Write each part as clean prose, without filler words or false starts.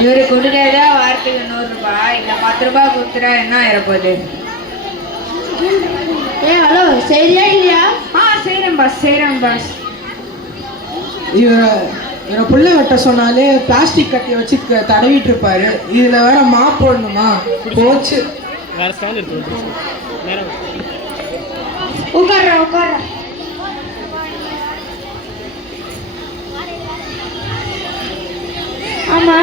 இவரு கொடுக்கறதா வாரத்துக்கு 100 ரூபாய், இல்ல 10 ரூபாய் கொடுத்துட்டா என்ன ஆயிரப்போகுது? ஹலோ, சரியா இல்லையா? செய்யறேன் பாஸ். இவரை புள்ள வெட்ட சொன்னாலே பிளாஸ்டிக் கட்டியை வச்சு தடவிட்டு இருப்பாரு. இதுல வேற மாப் போடணுமா? போச்சு. உட்கார. ஆமா,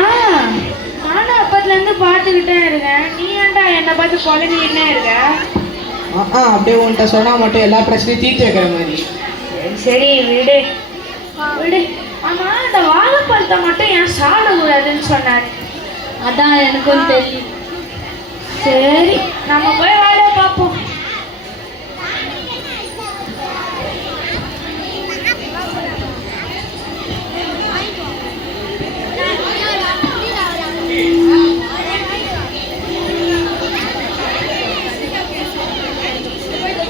நானும் அப்பத்துல இருந்து பார்த்துக்கிட்டே இருக்கேன். நீ ஏன்டா என்னை பார்த்து குழந்தைன்னே இருக்க? அப்படியே உன்கிட்ட சொன்னா மட்டும் எல்லா பிரச்சனையும் தீர்த்து வைக்கிற மாதிரி. சரி விடு. ஆமா, இந்த வாழைப்பழத்தை மட்டும் ஏன் சாப்பிடக்கூடாதுன்னு சொன்னாரு? அதான் எனக்கும் தெரியும். சரி, நம்ம போய் வேலையை பார்ப்போம்.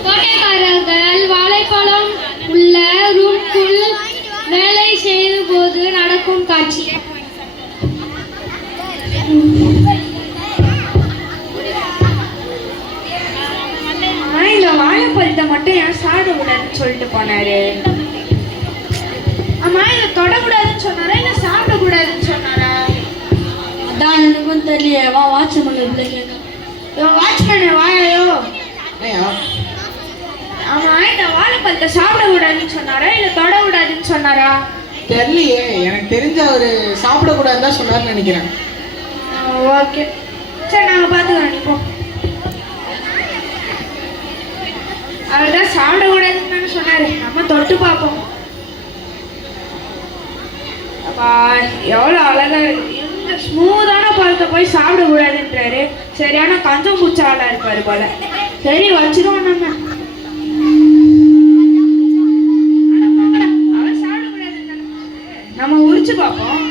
தோட்டக்காரர்கள் வாழைப்பழம் உள்ள ரூம்குள் வேலை செய்யும் போது நடக்கும் காட்சி. இந்த வாழைப்பழத்தை மட்டும் ஏன் சாப்பிடக்கூடாதுன்னு சொல்லிட்டு போனாரு? ஆமா, இதை தொடக்கூடாதுன்னு சொன்னாரா இல்ல சாப்பிடக்கூடாதுன்னு சொன்னாரா? அதான் எனக்கும் தெரியல. வாட்ச்மேன் இவன் வாட்ச்மேன் வாயோ. ஆமா, இந்த வாழைப்பழத்தை சாப்பிடக்கூடாதுன்னு சொன்னாரா இல்ல தொடக்கூடாதுன்னு சொன்னாரா? தெரியலையே, எனக்கு தெரிஞ்ச அவரு சாப்பிடக்கூடாதுன்னு தான் சொன்னார்னு நினைக்கிறேன். ஓகே, சரி, நாங்க பாத்துக்கிறோம். நீ போ. அவர் தான் சாப்பிடக்கூடாதுன்னு சொன்னாரு. நம்ம தொட்டு பார்ப்போம். அப்பா, எவ்வளோ அழகா இருக்கு. இந்த ஸ்மூத்தான பழத்தை போய் சாப்பிடக்கூடாதுன்றாரு. சரியான கஞ்சம் பூச்ச ஆளா இருப்பாரு போல. சரி, வச்சிருவோம் நம்ம. அவர் சாப்பிடக்கூடாதுன்னு நம்ம உரிச்சு பார்ப்போம்.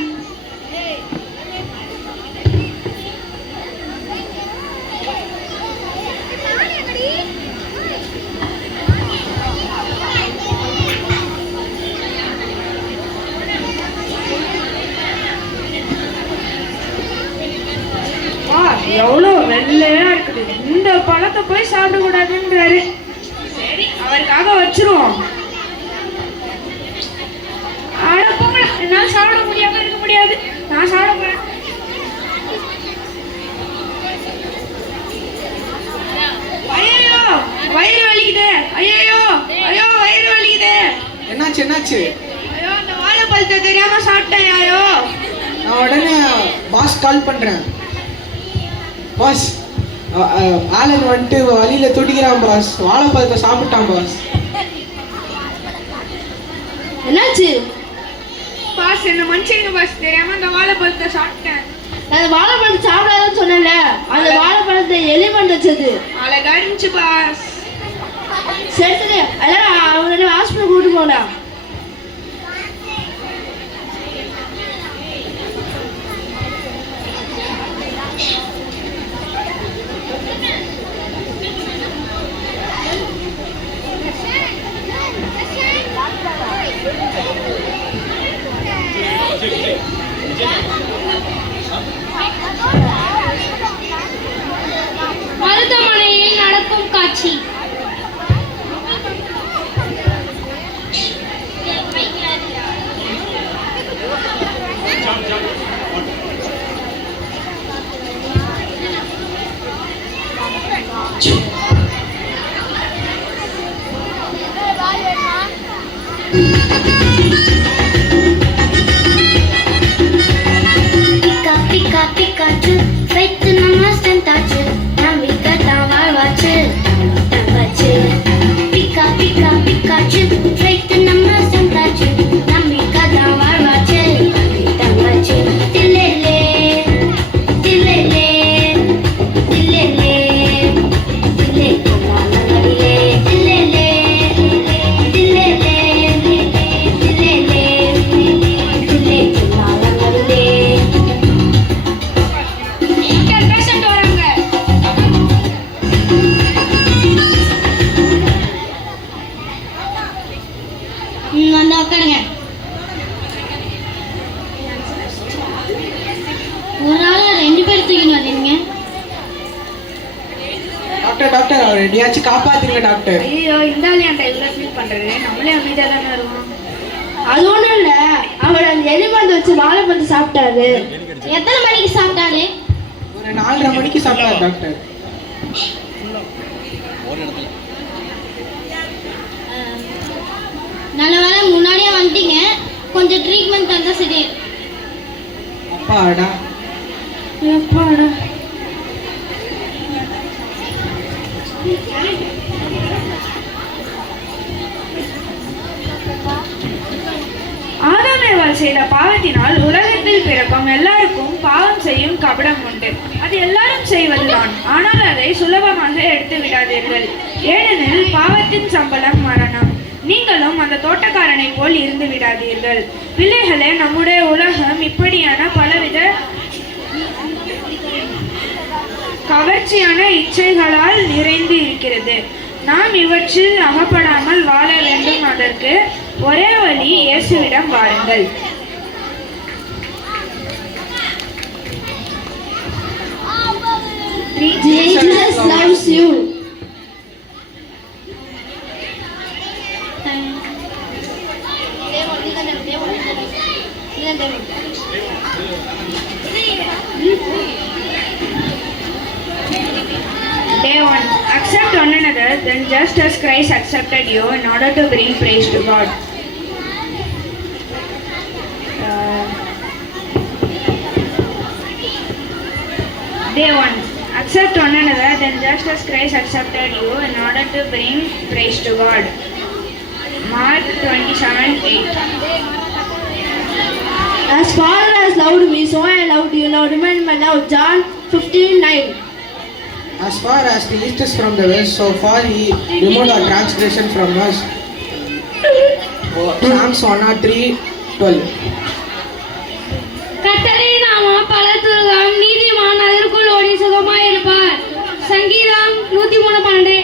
எவ்வளோ வெள்ளையா இருக்குது. இந்த பழத்தை போய் சாப்பிடக்கூடாதுன்றாரு. சரி, அவருக்காக வச்சிருவோம். ஆட போங்க, என்னால் சாப்பிட முடியாம இருக்க முடியாது. நான் சாப்பிட போறேன். ஐயோ, வயிறு வலிக்குது. ஐயோ வயிறு வலிக்குது. என்னாச்சு? ஐயோ, அந்த வாழைப்பழத்தை தெரியாம சாப்பிட்டேன். ஐயோ, நான் உடனே பாஸ் கால் பண்றேன். பாஸ், ஆலன் வந்துட்டு வழியில துடிக்கிறான் பாஸ். வாழைப்பழத்தை சாப்பிட்டான் பாஸ். என்னாச்சு? பாஸ், என்ன மனுஷங்க பாஸ், தெரியாம அந்த வாழைப்பழத்தை சாப்பிட்டேன். அந்த வாழைப்பழத்தை சாப்பிடாதுன்னு சொன்னேன்ல, அந்த வாழைப்பழத்தை எலிமெண்ட் வச்சது. அழகா இருந்துச்சு பாஸ். சரி, அதான் அவங்க ஹாஸ்பிட்டல் கூட்டு போனா. மருத்துவமனையில் நடக்கும் காட்சி. Pikachu, feito numa sentaச்சு, நம்பிக்கை தான் வாழ்வாச்சு. ஒரு ஆளா 2 பேர் தூக்கின்னு வரீங்க. டாக்டர் டாக்டர் அவர் எப்படியாச்சும் காப்பாத்துங்க டாக்டர். ஐயோ இந்த ஆளியாண்டா இவ்வளோ ஃபீல் பண்ணுறது, நம்மளே அமைதியாக தானே வருவோம். அது ஒண்ணும் இல்ல, அவர் அந்த எலிமருந்து வச்சு வாழைப்பழத்தை சாப்பிட்டாரு. எத்தனை மணிக்கு சாப்பிட்டாரு? ஒரு 4:30 மணிக்கு சாப்பிட்டார் டாக்டர். நல்ல வேளை முன்னாடியே வந்துட்டீங்க, கொஞ்சம் ட்ரீட்மெண்ட் தந்தா சரி. அப்பாடா. எப்பாடா. ஆதாமேவாள் செய்த பாவத்தினால் உலகத்தில் பிறக்கும் எல்லாருக்கும் பாவம் செய்யும் கபடம் உண்டு. அது எல்லாரும் செய்வதுதான். ஆனால் அதை சுலபமாக எடுத்து விடாதீர்கள். ஏனெனில் பாவத்தின் சம்பளம் மரணம். நீங்களும் அந்த தோட்டக்காரனை போல் இருந்து விடாதீர்கள். பிள்ளைகளே, நம்முடைய உலகம் இப்படியான பலவித கவர்ச்சியான இச்சைகளால் நிறைந்து இருக்கிறது. நாம் இவற்றில் அகப்படாமல் வாழ வேண்டும். அதற்கு ஒரே வழி, இயேசுவிடம் வாருங்கள். Jesus loves you. Day 1. Accept one another, then just as Christ accepted you in order to bring praise to God. Day 1. Accept one another, then just as Christ accepted you in order to bring praise to God. Mark 27:8. As Father has loved me, so I loved you. Now remain my love. John 15:9. As far as the east is from the west, so far he removed our transgression from us. Psalms 103:12. கர்த்தரை நாமம் பலத்துலகம் நீதிமான் அதற்குள் ஓடி சுகமாயிருப்பார். சங்கீதம் 103:12.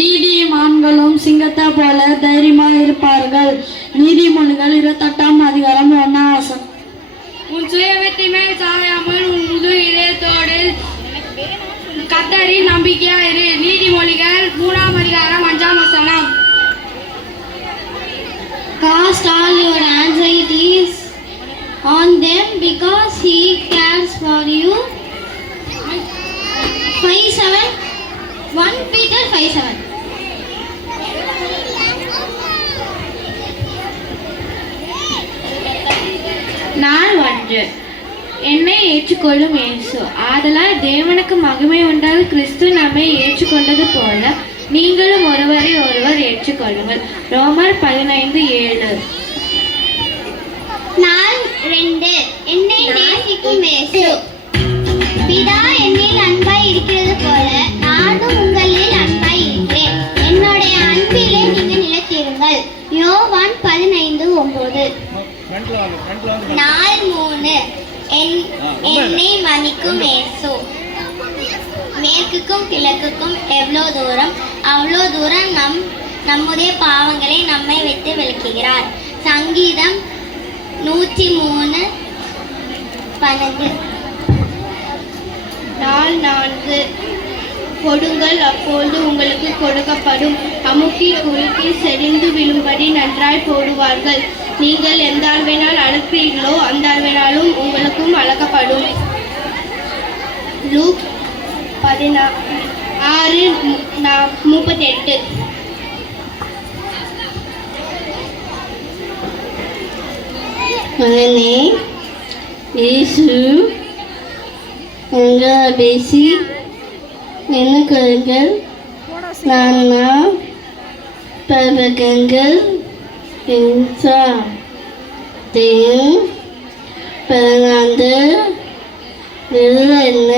நீதிமான்களும் சிங்கத்தை போல தைரியமாக இருப்பார்கள். நீதிமொழிகள் 28 1 உன் சுயவெற்றி மேல் சாயாமல் உன் முழு இதயத்தோடு கர்த்தரில் நம்பிக்கையாயிரு. நீதிமொழிகள் 3:5 Cast all your anxieties on them because he cares for you. 5:7 1 Peter 5:7. நாள் 1. என்னை ஏற்றுக்கொள்ளும் இயேசு. ஆதலால் தேவனுக்கு மகிமை உண்டாக கிறிஸ்து நம்மை ஏற்றுக்கொண்டது போல நீங்களும் ஒருவரை ஒருவர் ஏற்றுக்கொள்ளுங்கள். ரோமர் 15:7. நாள் 2. என்னை நேசிக்கும் இயேசு. பிதா என்னில் அன்பாய் இருக்கிறது போல நானும் உங்களில் அன்பாய் இருக்கிறேன். என்னுடைய அன்பிலே நீங்கள் நிலைத்திருங்கள். யோவான் 15:9. நாள் 3. என்னை மன்னிக்கும் இயேசு. மேற்குக்கும் கிழக்குக்கும் எவ்வளோ தூரம் அவ்வளோ தூரம் நம்முடைய பாவங்களை நம்மை விட்டு விலக்குகிறார். சங்கீதம் 103:12. நாள் 4. கொடுங்கள், அப்பொழுது உங்களுக்கு கொடுக்கப்படும். அமுக்கி குலுக்கி செறிந்து விழும்படி நன்றாய் போடுவார்கள். நீங்கள் எந்த அளவினால் அளப்பீர்களோ அந்த அளவினாலும் உங்களுக்கும் அளக்கப்படும். லூக் 16:38. மகனே, இயேசு எங்கள் பேசி எண்ணுக்கள் நான் பரவகங்கள் தேன் பிறந்த என்ன.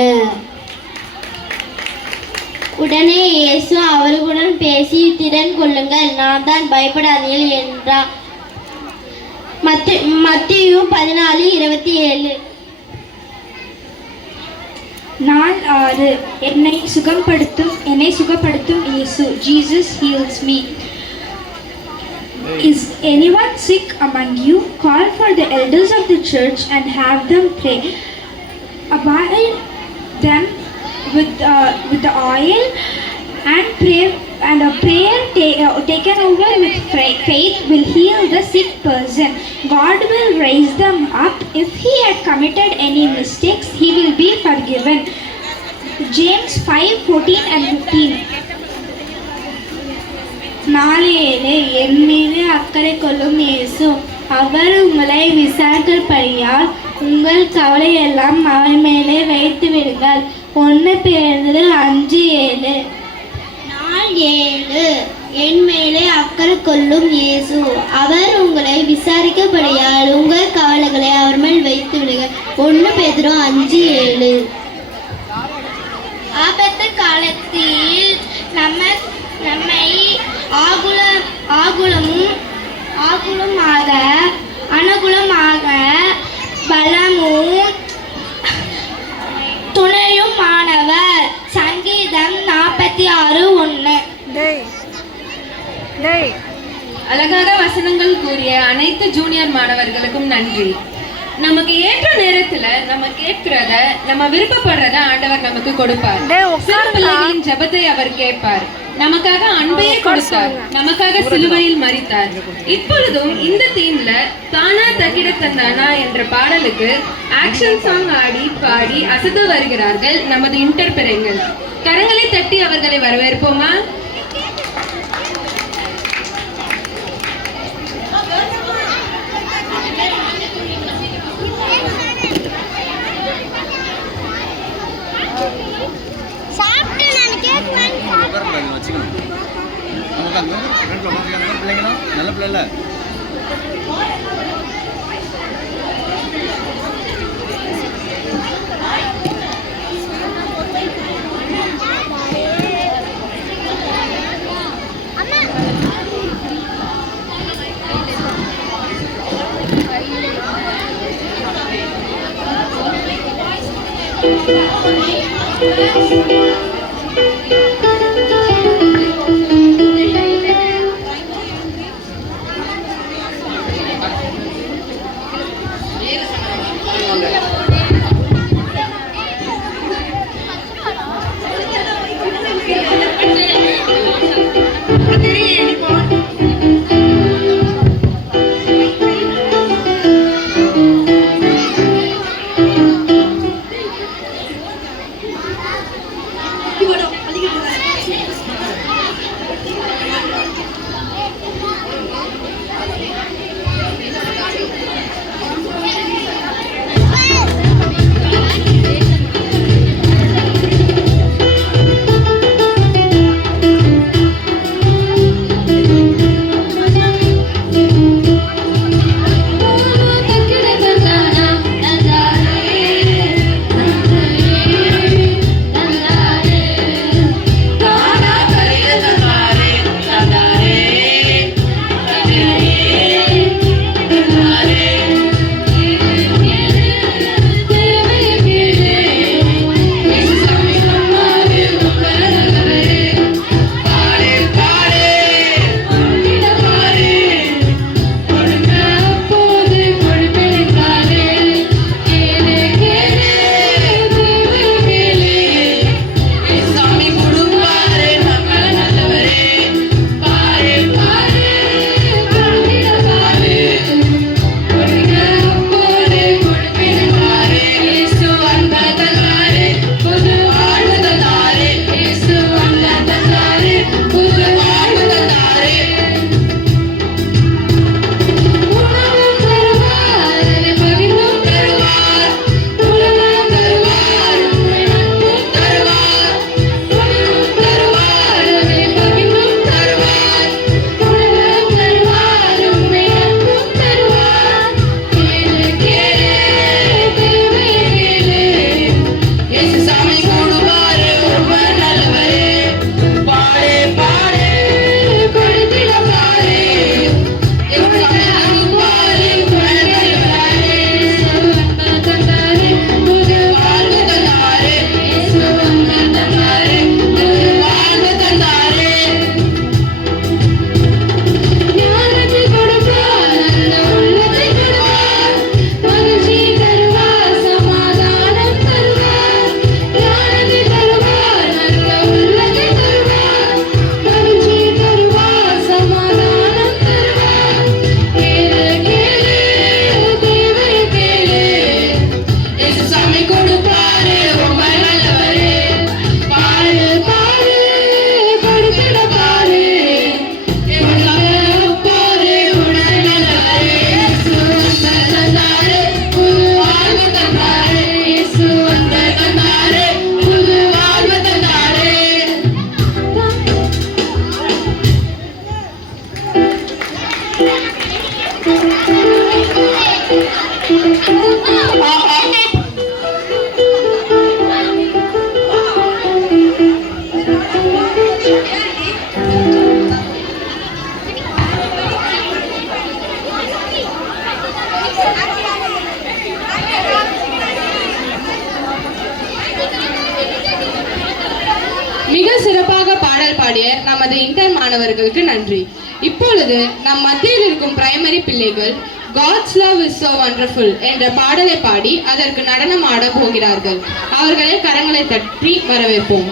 உடனே இயேசு அவர்களுடன் பேசி திடன் கொள்ளுங்கள், நான் தான், பயப்படாதீர்கள் என்றார். மத்தேயு 14:27. நாள் 6. என்னை சுகப்படுத்தும் இயேசு. Jesus heals me. Is anyone sick among you? Call for the elders of the church and have them pray. Abide them with the oil and prayer, and a prayer taken over with faith will heal the sick person. God will raise them up. If he had committed any mistakes, he will be forgiven. James 5:14 and 15. 4:7 என் மீது அக்கறை கொள்ளும் இயேசு, அவர் உங்களை விசாரிக்கிறபடியால் உங்கள் கவலையெல்லாம் அவர் மேலே வைத்து விடுங்கள். 1 பேதுரு 5:7. 7 என் மேலே அக்கறை கொள்ளும் இயேசு, அவர் உங்களை விசாரிக்கபடியால் உங்கள் கவலைகளை அவர் மேல் வைத்து விடுங்கள். 1 பேதுரு 5:7. ஆபத்து காலத்தில் நம்மை அனுகூலமாக பலமும் துணையுமானவர். சங்கீதம் 46:1. அழகாக வசனங்கள் கூறிய அனைத்து ஜூனியர் மாணவர்களுக்கும் நன்றி. நமக்கு ஏற்ற நேரத்துல நம்ம கேட்கிறத, நம்ம விருப்பப்படுறத ஆண்டவர் நமக்கு கொடுப்பார். சிறு பிள்ளைகளின் ஜெபத்தை அவர் கேட்பார். நமக்காக அன்பையே கொடுத்தார், நமக்காக சிலுவையில் மரித்தார். இப்பொழுதும் இந்த தீம்ல தானா தக்கிட தந்தானா என்ற பாடலுக்கு ஆக்ஷன் சாங் ஆடி பாடி அசத்து வருகிறார்கள் நமது இன்டர்பிரங்கள். கரங்களை தட்டி அவர்களை வரவேற்போமா? நல்ல பிள்ளை பாடல் பாடிய நமது இன்டர் மாணவர்களுக்கு நன்றி. இப்பொழுது நம் மத்தியில் இருக்கும் பிரைமரி பிள்ளைகள் God's love is so wonderful என்ற பாடலை பாடி அதற்கு நடனம் ஆட போகிறார்கள். அவர்களை கரங்களை தட்டி வரவேற்போம்.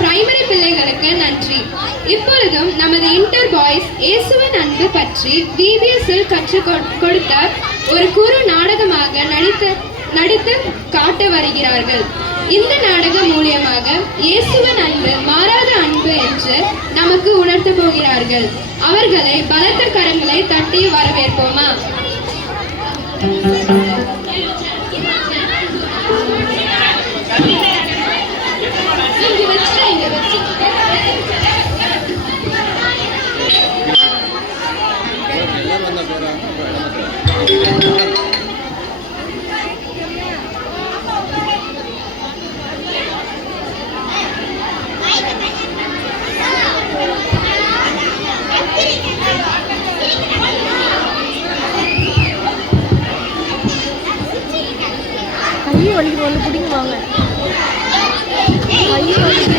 பிரைமரி பிள்ளைகளுக்கு நன்றி. இப்பொழுதும் நமது இன்டர் பாய்ஸ் இயேசுவின் அன்பு பற்றி VBSல் கற்றுக் கொடுத்த ஒரு குறு நாடகமாக நடித்து காட்ட வருகிறார்கள். இந்த நாடகம் மூலியமாக இயேசுவின் அன்பு மாறாத அன்பு என்று நமக்கு உணர்த்த போகிறார்கள். அவர்களை பலத்த கரங்களை தட்டி வரவேற்போமா? கையை வலிக்கு வந்து பிடிங்க வாங்க. கையை வலிக்கு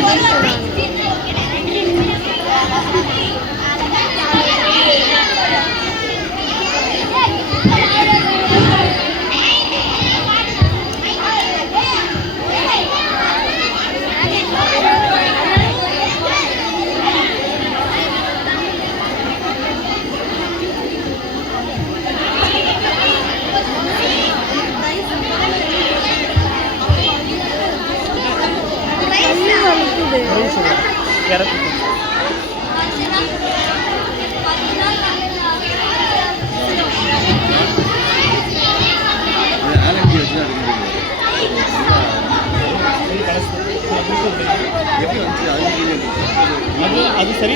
அது சரி,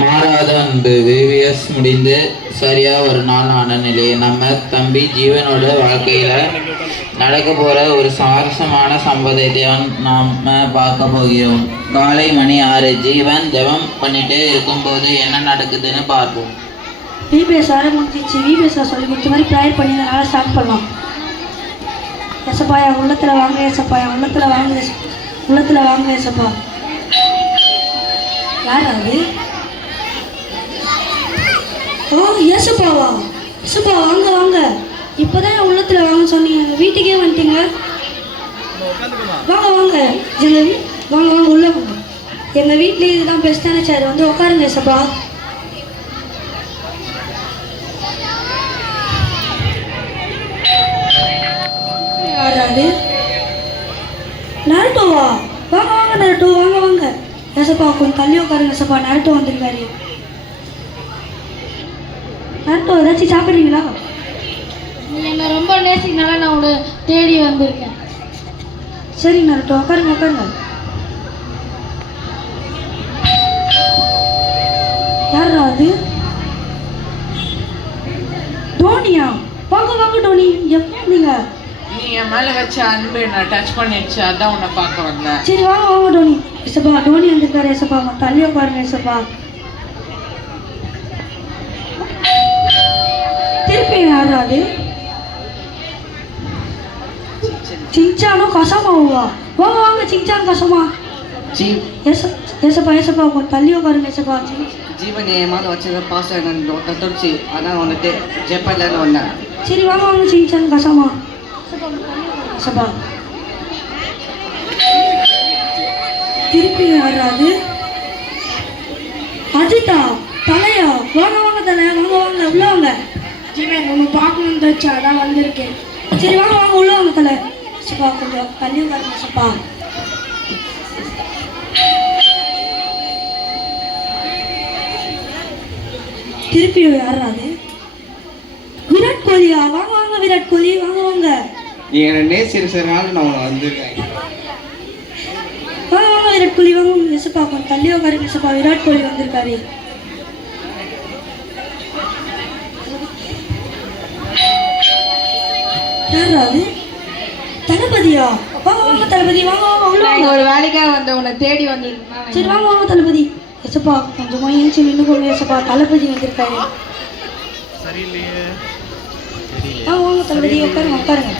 மாறாத அன்பு விவிஎஸ் முடிந்து சரியா ஒரு நாள் ஆன நிலையை நம்ம தம்பி ஜீவனோட வாழ்க்கையில நடக்க போற ஒரு சுவாரஸ்யமான சம்பவத்தை தான் நாம பார்க்க போகிறோம். காலை மணி 6. ஜீவன் ஜெபம் பண்ணிட்டே இருக்கும்போது என்ன நடக்குதுன்னு பார்ப்போம். விபிஎஸ் ஆரம்பிச்சிச்சு. விபிஎஸ்ல சொல்லி கொடுத்த மாதிரி ப்ரேயர் பண்ணி நல்லா ஸ்டார்ட் பண்ணலாம். எசப்பா என் உள்ளத்துல வாங்க ஏசப்பா, என் உள்ளத்துல வாங்க உள்ளத்துல வாங்க ஏசப்பா. யார் அது? ஓ ஏசப்பாவா? ஏசப்பா வாங்க வாங்க, இப்போதான் என் உள்ளத்துல வாங்க சொன்னீங்க, வீட்டுக்கே வந்துட்டீங்க. வாங்க வாங்க ஜிலவி, வாங்க வாங்க உள்ள வாங்க. எங்கள் வீட்லேயே இதுதான் பெஸ்ட்டான சேர், வந்து உட்காருங்க ஏசப்பா. யாராது? நரட்டோவா? வாங்க வாங்க நரட்டோ, வாங்க வாங்க. ஏசப்பா கொஞ்சம் தள்ளி உட்காருங்க ஏசப்பா, நரட்டோ வந்திருக்காரு. நரட்டோ ஏதாச்சும் சாப்பிட்றீங்களா? என்னை ரொம்ப நேசிக்கனால நான் உன்னை தேடி வந்திருக்கேன். சரி நரட்டோ, உட்காருங்க உட்காருங்க. யாரா அது? டோனியா? வாங்க வாங்க டோனி, எப்படி இருந்தீங்க? நீ என் மேல வச்ச அன்பு நான் டச் பண்ணிடுச்சு, அதான் உன்னை பார்க்க வந்தேன். சரி வாங்க வாங்க டோனி. ஏசப்பா டோனி வந்திருக்காரு ஏசப்பா, தள்ளி உட்காருங்க ஏசப்பா. திருப்பி யாராது? சிங்சானும் கசமாவா? வாங்க வாங்க சிங்சான் கசமா. ஏசப்பா ஏசப்பா கொஞ்சம் தள்ளி உட்காருங்க ஏசப்பா. ஜீவன் என் மேலே வச்சது பாசம் எனக்கு தொட்டுச்சு, அதான் வந்துட்டு ஜெப்பர்லேருந்து வந்தேன். சரி வாங்க வாங்க சிங்சான் கசமா. ஏசப்பா திருப்பி யாராது? அஜிதா தலையா? வாங்க வாங்க தலையா, வாங்க வாங்க உள்ள வாங்க. ஜீவன் உன்னை பார்க்கணும்னு தோச்சு, அதான் வந்திருக்கேன். சரி வாங்க வாங்க உள்ள வாங்க தலை. ஏசப்பா கொஞ்சம் தள்ளி உட்காருங்க ஏசப்பா. திருப்பி யாராது? விராட் கோலியா? வாங்க வாங்க விராட் கோலி, வாங்க வாங்க. நீ என்னை நேசிக்கிறதுனால நான் உன்னை வந்திருக்கேன். வாங்க வாங்க விராட் கோலி, வாங்க வாங்க. ஏசப்பா கொஞ்சம் தள்ளி உட்காருங்க ஏசப்பா, விராட் கோலி வந்திருக்காரு. யாராது? தளபதியா? வாங்க வாங்க தளபதி, வாங்க வாங்க உள்ள வாங்க. ஒரு வேலைக்காக வந்த உன்னை தேடி வந்திருக்கேன். சரி வாங்க வாங்க தளபதி. ஏசப்பா கொஞ்சமா ஏஞ்சி நின்று கொண்டு ஏசப்பா, தளபதி வந்திருக்காரு. வாங்க வாங்க தளபதி, உட்காருங்க உட்காருங்க.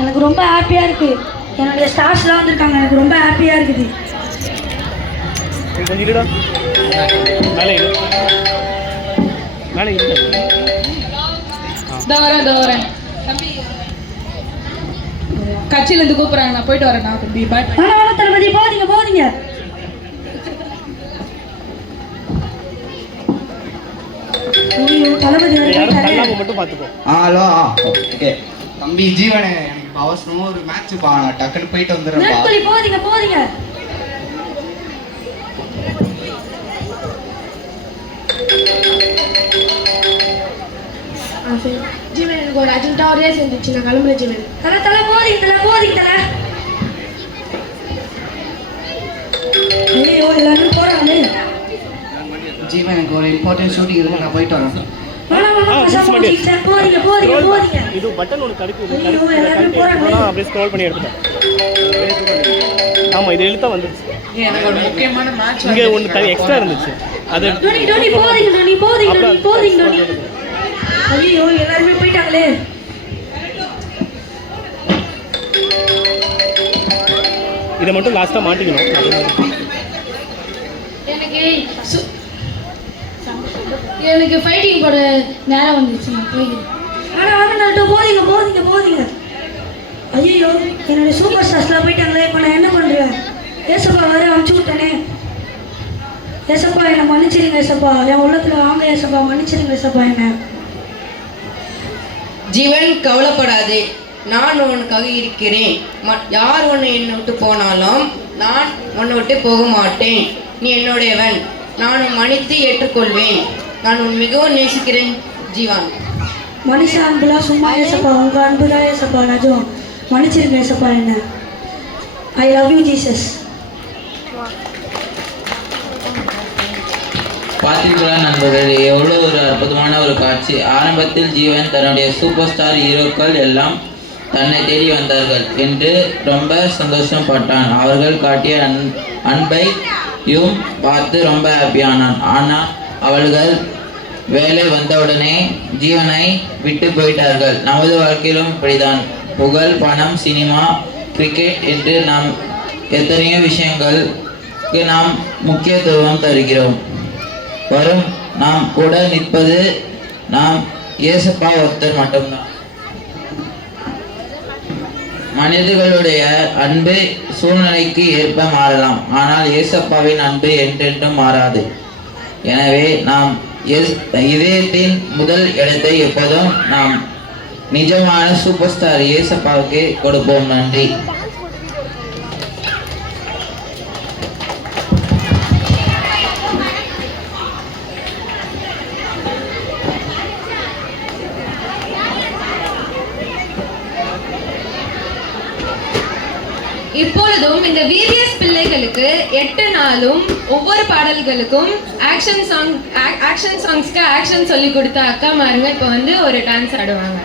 எனக்கு ரொம்ப ஹாப்பியா இருக்கு, என்னுடைய ஸ்டார்ஸ்லாம் வந்திருக்காங்க, எனக்கு ரொம்ப ஹாப்பியா இருக்குது. வரேன் கட்சியிலேருந்து கூப்பிட்றாங்க, நான் போயிட்டு வரேன். நான் தம்பி பாய். வாங்க வாங்க தளபதி, போதீங்க போதீங்க. தளபதி ஹலோ ஓகே தம்பி ஜீவனே, எனக்கு அவசரமா ஒரு மேட்ச் பா, நான் டக்குன்னு போயிட்டு வந்துடுறேன். போதீங்க போதீங்க. ஜீவன் எனக்கு ஒரு அர்ஜென்ட்டாக ஒரே செஞ்சிச்சு, நான் கிளம்புறேன் ஜீவன். தலை தலை போதீங்க தலை போதீங்க தலை. ஐயோ எல்லாரும் போறாங்க. ஜீவன் எனக்கு ஒரு இம்பார்ட்டன்ட் ஷூட்டிங் இருக்கு, நான் போயிட்டு வரேன். போதீங்க போதீங்க போதீங்க. இது பட்டன் ஒன்று கடுக்கு ஐயோ எல்லாரும் போறாங்க. அப்படியே ஸ்க்ரோல் பண்ணி எடுத்துட்டேன். ஆமாம் இது எழுத்தா வந்துருச்சு. எனக்கு ஒரு முக்கியமான மேட்ச் இங்கே ஒன்று தனி எக்ஸ்ட்ரா இருந்துச்சு. அது டோனி டோனி போதீங்க டோனி போதீங்க டோனி போதீங்க டோனி. ஐயோ எல்லாருமே போயிட்டாங்களே. இதை மட்டும் லாஸ்ட்டாக மாட்டிக்கணும். எனக்கு ஃபைட்டிங் போட நேரம் வந்துச்சு, நான் போய்க்கிறேன். போதீங்க போதீங்க போதீங்க. ஐயோ என்னுடைய சூப்பர் ஸ்டார்ஸ்லாம் போயிட்டாங்களே, இப்போ நான் என்ன பண்ணுறேன்? ஏசப்பா வேற அனுப்பிச்சு விட்டேனே. ஏசப்பா என்னை மன்னிச்சிருங்க ஏசப்பா, என் உள்ளத்தில் வாங்க ஏசப்பா, மன்னிச்சிருங்க ஏசப்பா என்ன. ஜீவன் கவலைப்படாதே, நான் உனக்காக இருக்கிறேன். யார் உன்னை என்னை விட்டு போனாலும் நான் உன்னை விட்டு போக மாட்டேன். நீ என்னுடையவன், நான் உன் மன்னித்து ஏற்றுக்கொள்வேன். நான் உன் மிகவும் நேசிக்கிறேன் ஜீவன். மனுஷ அன்புலாம் சும்மா ஏசப்பா, உங்கள் அன்பு தான் ஏசப்பா நிஜம். மன்னிச்சிருங்க ஏசப்பா என்ன. I love you Jesus. பார்த்தீங்களா நண்பர்கள், எவ்வளோ ஒரு அற்புதமான ஒரு காட்சி. ஆரம்பத்தில் ஜீவன் தன்னுடைய சூப்பர் ஸ்டார் ஹீரோக்கள் எல்லாம் தன்னை தேடி வந்தார்கள் என்று ரொம்ப சந்தோஷப்பட்டான். அவர்கள் காட்டிய அன்பையும் பார்த்து ரொம்ப ஹாப்பியானான். ஆனால் அவர்கள் வேலை வந்தவுடனே ஜீவனை விட்டு போயிட்டார்கள். நமது வாழ்க்கையிலும் இப்படிதான். புகழ், பணம், சினிமா, கிரிக்கெட் என்று நாம் எத்தனையோ விஷயங்களுக்கு நாம் முக்கியத்துவம் தருகிறோம். வரும் நாம் கூட நிற்பது நாம் இயேசப்பா ஒருத்தர் மட்டும்தான். மனிதர்களுடைய அன்பு சூழ்நிலைக்கு ஏற்ப மாறலாம், ஆனால் இயேசப்பாவின் அன்பு என்றென்றும் மாறாது. எனவே நாம் இதயத்தின் முதல் இடத்தை எப்போதும் நாம் நிஜமான சூப்பர் ஸ்டார் இயேசப்பாவுக்கு கொடுப்போம். நன்றி. இப்பொழுதும் இந்த VBS பிள்ளைகளுக்கு 8 நாளும் ஒவ்வொரு பாடல்களுக்கும் ஆக்ஷன் சாங்ஸ்க்கு ஆக்ஷன் சொல்லி கொடுத்த அக்கா மாருங்க இப்போ வந்து ஒரு டான்ஸ் ஆடுவாங்க.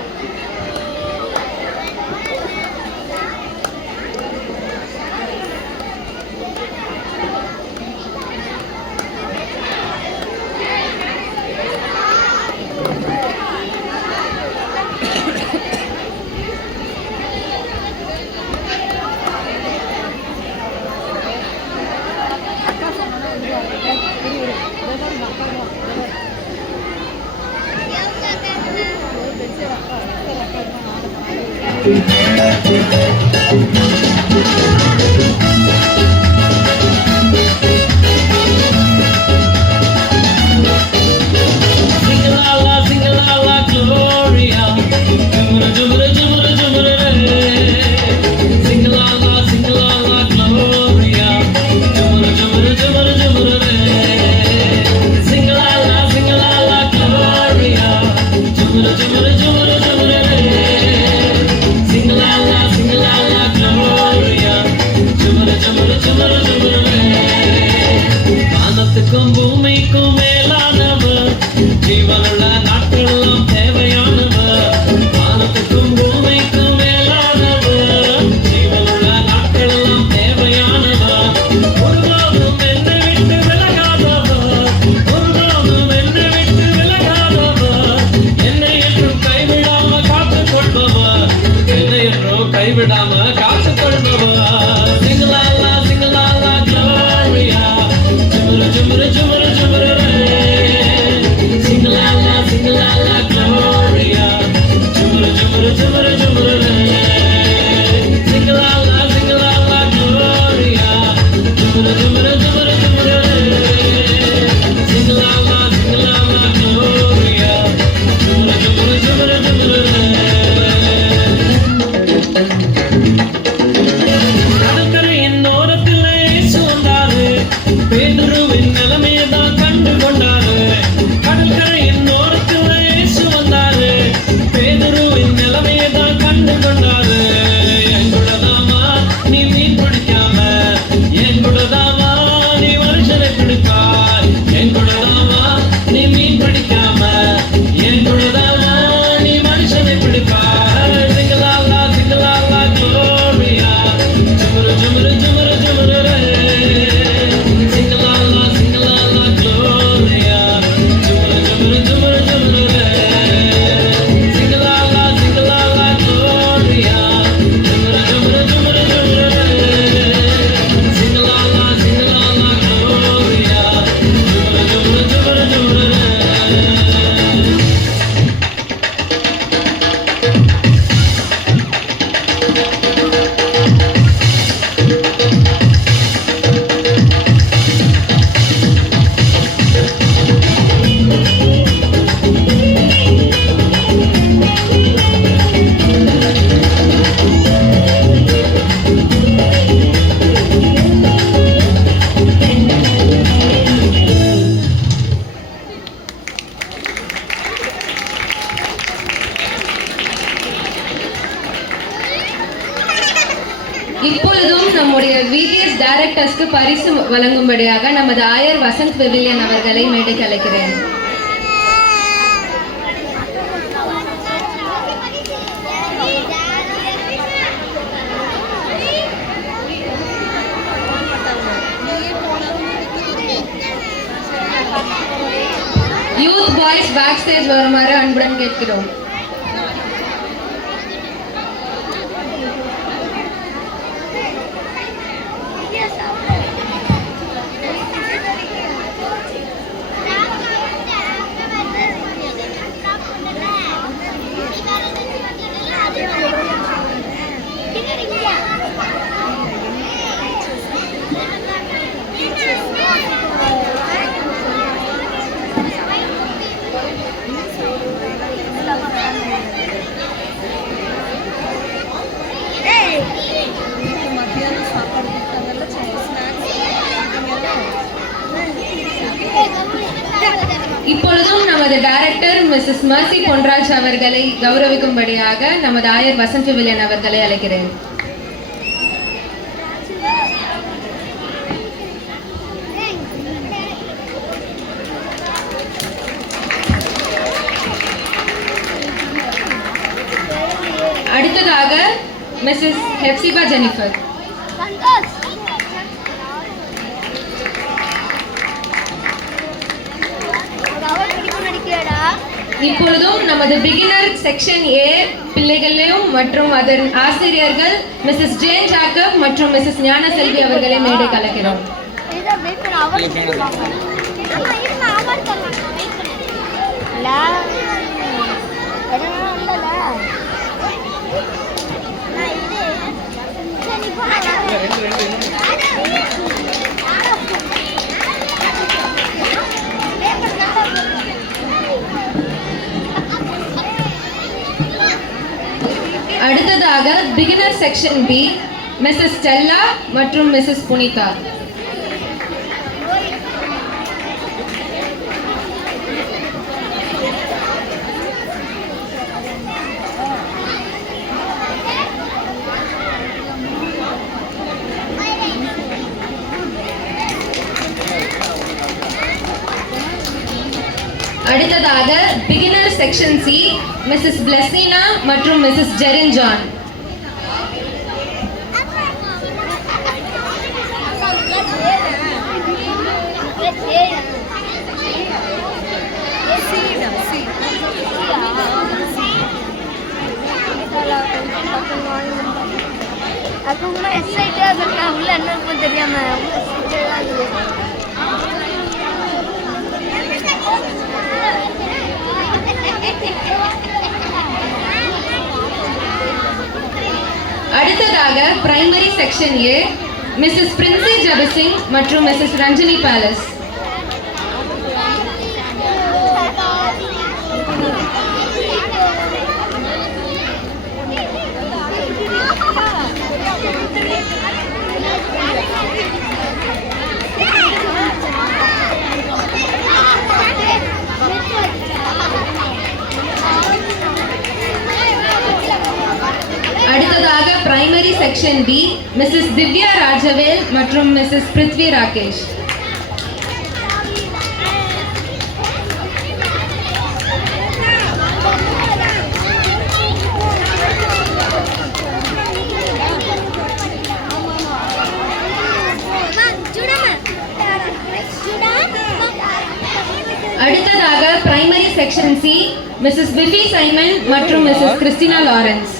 வானத்துக்கும் பூமிக்கும் மேலானவர், ஜீவனுள்ள நாட்களெல்லாம் தேவையானவர். வானத்துக்கும் பூமிக்கும் மேலானவர், ஜீவனுள்ள நாட்களெல்லாம் தேவையானவர். ஒருநாளும் என்னை விட்டு விலகாதவர், ஒருநாளும் என்னை விட்டு விலகாதவர். என்னை என்றும் கைவிடாம காத்துக் கொள்பவர், என்னை என்றும் கைவிடாம காத்துக் கொள்பவர். சிங்கலாலா சிங்கலாலா க்ளோரியா, ஜுமுரு ஜுமுரு ஜுமுரு ஜுமுரு ரே. சிங்கலாலா சிங்கலாலா க்ளோரியா, ஜுமுரு ஜுமுரு ஜுமுரு ஜுமுரு ரே. சிங்கலாலா சிங்கலாலா க்ளோரியா, ஜுமுரு ஜுமுரு ஜுமுரு ஜுமுரு ரே. சிங்கலாலா சிங்கலாலா க்ளோரியா, ஜுமுரு ஜுமுரு ஜுமுரு ஜுமுரு ரே. கடற்கரையின் ஓரத்திலே இயேசு வந்தாரு, பேதுருவின் நிலைமையை தான் கண்டு கொண்டாரு. கடற்கரையின் ஓரத்திலே இயேசு வந்தாரு, பேதுருவின் நிலைமையை தான் கண்டு கொண்டாரு. என் கூடதாமா நீ மீன் பிடிக்காம, என் கூடதாமா நீ மனுஷனை பிடிப்பாய். என் கூடதாமா நீ மீன் பிடிக்காம, என் கூடதாமா நீ மனுஷனை பிடிப்பாய். சிங்கலாலா சிங்கலாலா க்ளோரியா, ஜுமுரு ஜுமுரு ஜுமுரு ஜுமுரு ரே. சிங்கலாலா சிங்கலாலா க்ளோரியா, ஜுமுரு ஜுமுரு ஜுமுரு ஜுமுரு ரே. சிங்கலாலா சிங்கலாலா க்ளோரியா, ஜுமுரு ஜுமுரு ஜுமுரு ஜுமுரு ரே. சிங்கலாலா சிங்கலாலா க்ளோரியா, ஜுமுரு ஜுமுரு ஜுமுரு ஜுமுரு ரே. இப்பொழுதும் நம்முடைய விபிஎஸ் டைரக்டர்ஸ்க்கு பரிசு வழங்கும்படியாக நமது ஆயர் வசந்த் விவிலியன் அவர்களை மேடைக்கு அழைக்கிறேன். யூத் பாய்ஸ் பேக் ஸ்டேஜ் வருமாறு அன்புடன் கேட்கிறோம். இப்பொழுதும் நமது டைரக்டர் மிஸ்ஸஸ் மர்சி பொன்ராஜ் அவர்களை கௌரவிக்கும்படியாக நமது ஆயர் வசந்த் விவிலியன் அவர்களை அழைக்கிறேன். அடுத்ததாக மிஸ்ஸஸ் ஹெப்சிபா ஜெனிஃபர். இப்பொழுதும் நமது பிகினர் செக்ஷன் ஏ பிள்ளைகளையும் மற்றும் அதன் ஆசிரியர்கள் மிஸ்ஸஸ் ஜேன் ஜாக்கப் மற்றும் மிஸ்ஸஸ் ஞானசெல்வி அவர்களை மேடை கலக்கிறோம். அடுத்ததாக beginner section B Mrs Stella மற்றும் மிஸ்ஸஸ் புனிதா. அடுத்ததாக beginner section C Mrs Blessina மற்றும் மிஸ்ஸஸ் ஜெரின் ஜான். அடுத்ததாக primary section A Mrs Princy Jebasingh மற்றும் மிஸ்ஸஸ் ரஞ்சினி பேலஸ். அடுத்ததாக primary section B Mrs Divya Rajavel மற்றும் மிஸ்ஸஸ் பிருத்வி ராகேஷ். அடுத்ததாக பிரைமரி செக்ஷன் சி மிஸ்ஸஸ் விஃபி சைமன் மற்றும் மிஸ்ஸஸ் கிறிஸ்டினா லாரன்ஸ்.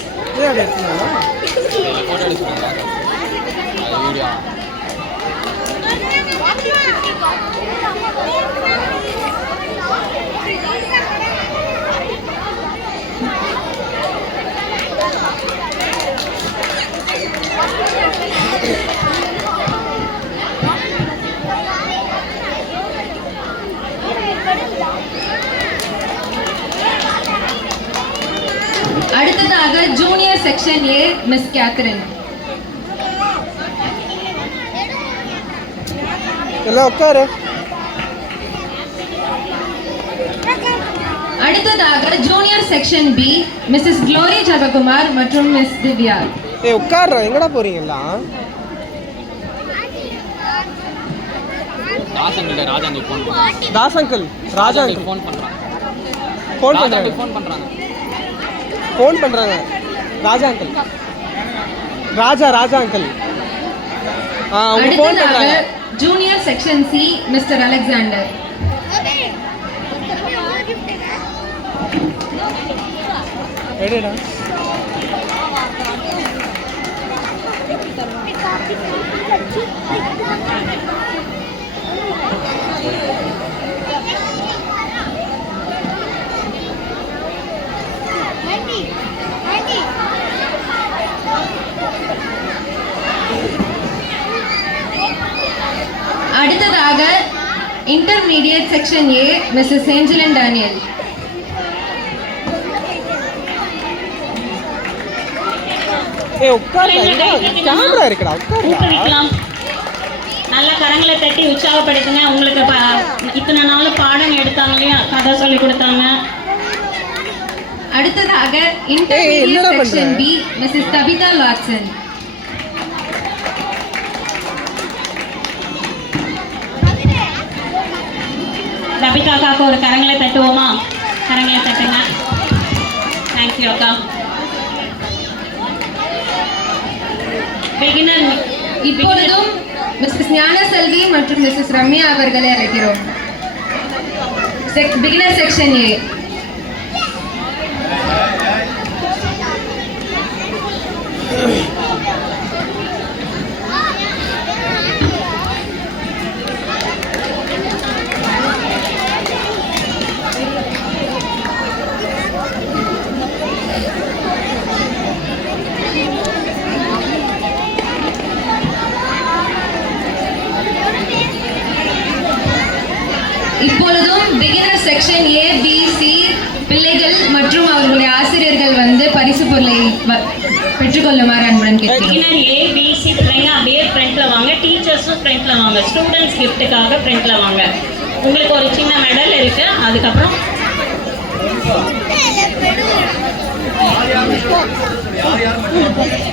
அடுத்ததாக junior section A miss Catherine. அடுத்ததாக junior section B Mrs Glory Jabakumar மற்றும் மிஸ் திவ்யா. உட்கார்றோம், எங்கடா போறீங்களா? தாஸ் அங்கிள் ஃபோன் பண்ணுறாங்க. Das uncle, Raja uncle phone பண்ணுறாங்க. ஃபோன் பண்ணுறாங்க. ஃபோன் பண்ணுறாங்க. ராஜா அங்கிள், ராஜா அங்கிள் அவங்க ஃபோன் அடுத்ததாக பண்ணுறாங்க. Junior section C Mr Alexander. எடுடா. அடுத்ததாக intermediate section A Mrs Angeline Daniel. Camera இருக்குடா, ஊக்குவிக்கலாம். நல்ல கரங்களை தட்டி உற்சாகப்படுத்துங்க. உங்களுக்கு இத்தனை நாள் பாடம் எடுத்தாங்க இல்லையா, கதை சொல்லி கொடுத்தாங்க. அடுத்ததாக intermediate section B Mrs Tabitha லாட்சன். ரபிகா அக்காவுக்கு ஒரு கரங்களை தட்டுவோமா? கரங்களை தட்டுங்க. தேங்க்யூ அக்கா. பிகினர் இப்பொழுதும் மிஸ்ஸஸ் ஞானசெல்வி மற்றும் மிஸ்ஸஸ் ரம்யா அவர்களை அழைக்கிறோம். Beginner section A. இப்பொழுதும் beginner section A B C பிள்ளைகள் மற்றும் அவர்களுடைய ஆசிரியர்கள் வந்து பரிசு பொருளை பெற்றுக்கொள்ளுமாறு அன்புடன் கேட்கிறேன். பிகினர் ஏ பி சி பிள்ளைங்க அப்படியே ஃப்ரண்ட்ல வாங்க. டீச்சர்ஸும் ஃப்ரண்ட்ல வாங்க. ஸ்டூடெண்ட்ஸ் கிஃப்ட்டுக்காக ஃப்ரண்ட்ல வாங்க. உங்களுக்கு ஒரு சின்ன மெடல் இருக்கு. அதுக்கப்புறம்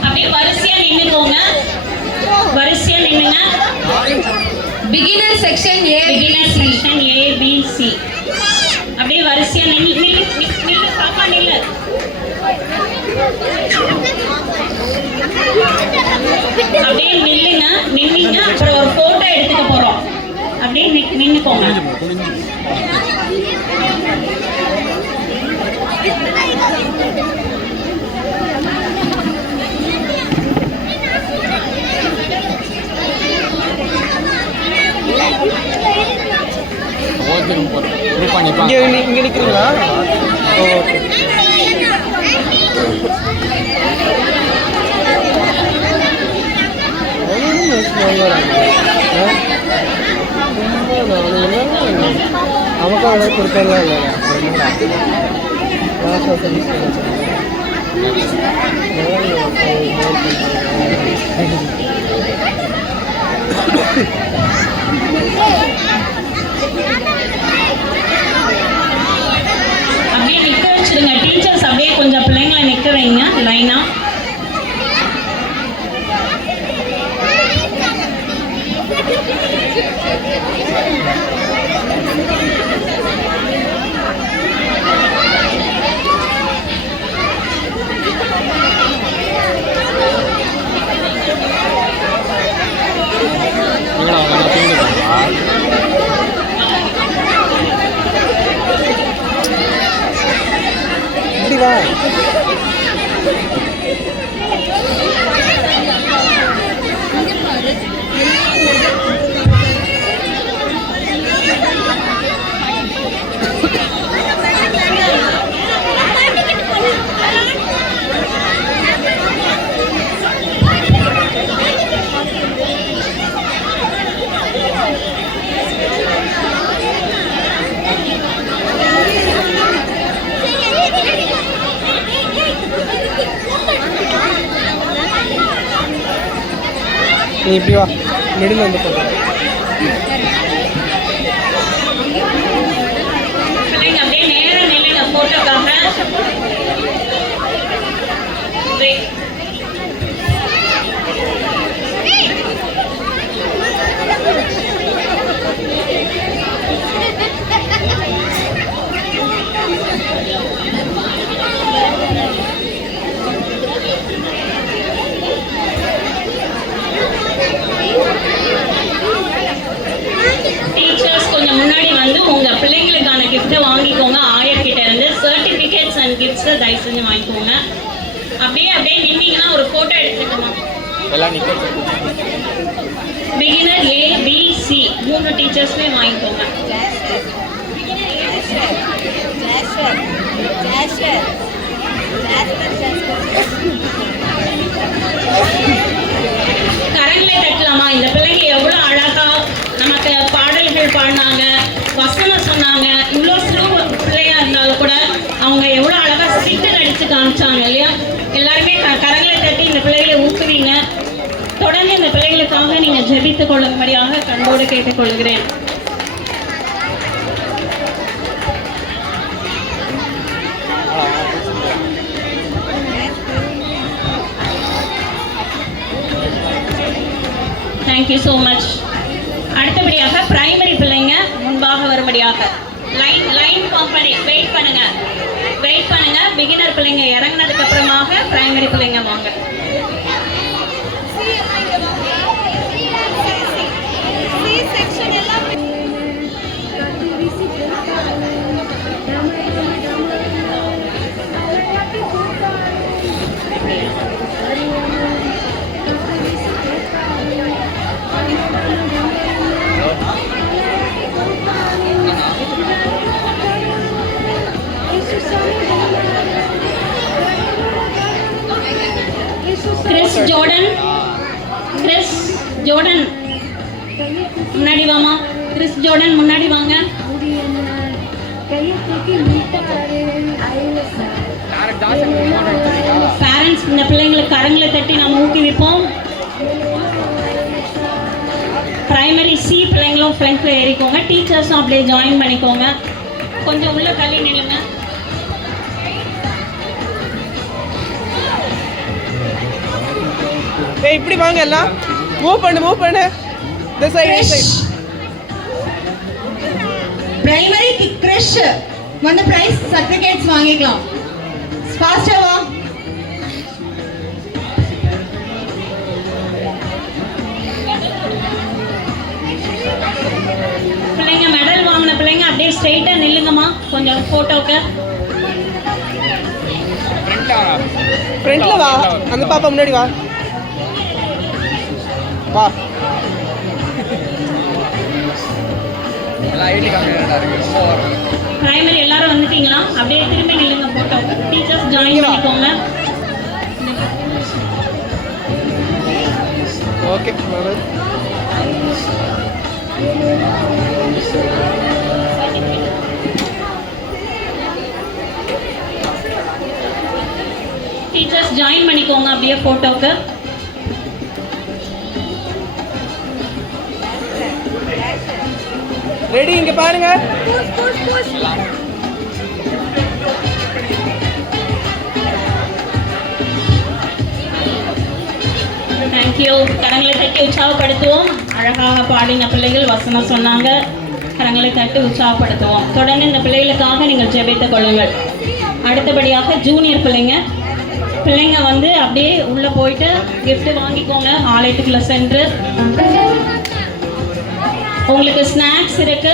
அப்படியே வரிசையா நின்னுக்கோங்க. வரிசையா நின்னுங்க. Beginner section A beginner section A B C அப்படியே வரிசையா நில்லு. பாப்பா நில்லு. அப்படியே நில்லுங்க. நின்னீங்க அப்புறம் ஒரு போட்டோ எடுத்துக்க போறோம். அப்படியே நின்னுக்கோங்க. இங்க நிக்கிறீங்களா? ஓகே. நமக்கு அவ்வளோ கொடுக்கலாம் இல்லை. அப்படியே நிக்க வச்சிருங்க. டீச்சர்ஸ் அப்படியே கொஞ்சம் பிள்ளைங்களை நிக்க வைங்க லைனா. இப்படிவா? நீ இப்படி வா, மிடில் வந்து போடுற. பிள்ளைங்க அப்படியே நேரம் நில்லுங்க போட்டோக்காக. அப்படியே நின்னீங்கன்னா ஒரு போட்டோ எடுத்துக்கணும். எல்லாம் நிக்க பிகினர் A B C 3 டீச்சர்ஸ்மே வாங்கிக்கோங்க. கரங்களை தட்டலாமா? இந்த பிள்ளைங்க எவ்வளோ அழகா நமக்கு பாடல்கள் பாடினாங்க, வசனம் சொன்னாங்க. இவ்வளோ சிறு பிள்ளையா இருந்தாலும் கூட அவங்க எவ்வளோ அழகா சிட்டு நடிச்சு காமிச்சாங்க இல்லையா? எல்லாருமே கரங்களை தட்டி இந்த பிள்ளைகளை ஊக்குவீங்க. தொடர்ந்து இந்த பிள்ளைகளுக்காக நீங்க ஜெபித்துக் கொள்ளும்படியாக கண்டோடு கேட்டுக்கொள்கிறேன். Thank you so much. அடுத்தபடியாக பிரைமரி பிள்ளைங்க முன்பாக வரும்படியாக லைன் ஃபார்ம் பண்ணி வெயிட் பண்ணுங்க. பிகினர் பிள்ளைங்க இறங்கினதுக்கு அப்புறமாக பிரைமரி பிள்ளைங்க வாங்க. கிறிஸ் ஜோர்டன் முன்னாடி வாமா. கிறிஸ் ஜோர்டன் முன்னாடி வாங்க. பேரண்ட்ஸ் இந்த பிள்ளைங்களுக்கு கரங்களை தட்டி நம்ம ஊக்குவிப்போம். பிரைமரி C பிள்ளைங்களும் ஃப்ரண்ட்ல ஏறிக்கோங்க. டீச்சர்ஸும் அப்படியே ஜாயின் பண்ணிக்கோங்க. கொஞ்சம் உள்ள தள்ளி நில்லுங்க. இப்படி வாங்க, எல்லாம் மூவ் பண்ணு. இந்த சைடு பிரைமரி கிரிஷ் வந்து பிரைஸ் சர்டிபிகேட்ஸ் வாங்கிக்கலாம். ஃபாஸ்டா வா. பிள்ளைங்க மெடல் வாங்கின பிள்ளைங்க அப்படியே ஸ்ட்ரெயிட்டா நில்லுங்கம்மா. கொஞ்சம் போட்டோக்கு ஃப்ரண்ட்ல வா. அந்த பாப்பா முன்னாடி வா. பிரைமரி எல்லாரும் வந்துட்டீங்களா? அப்படியே திரும்பி நில்லுங்க போட்டோ. டீச்சர்ஸ் ஜாயின் பண்ணிக்கோங்க. ஓகே. டீச்சர்ஸ் ஜாயின் பண்ணிக்கோங்க அப்படியே போட்டோக்கு. ரெடி, இங்க பாருங்க. தேங்க்யூ. கரங்களை தட்டி உற்சாகப்படுத்துவோம். அழகாக பாடின பிள்ளைகள் வசனம் சொன்னாங்க. கரங்களை தட்டி உற்சாகப்படுத்துவோம். தொடர்ந்து இந்த பிள்ளைகளுக்காக நீங்கள் ஜெபித்துக் கொள்ளுங்கள். அடுத்தபடியாக ஜூனியர் பிள்ளைங்க வந்து அப்படியே உள்ள போயிட்டு gift வாங்கிக்கோங்க. ஆலயத்துக்குள்ள சென்று உங்களுக்கு ஸ்நாக்ஸ் இருக்கு.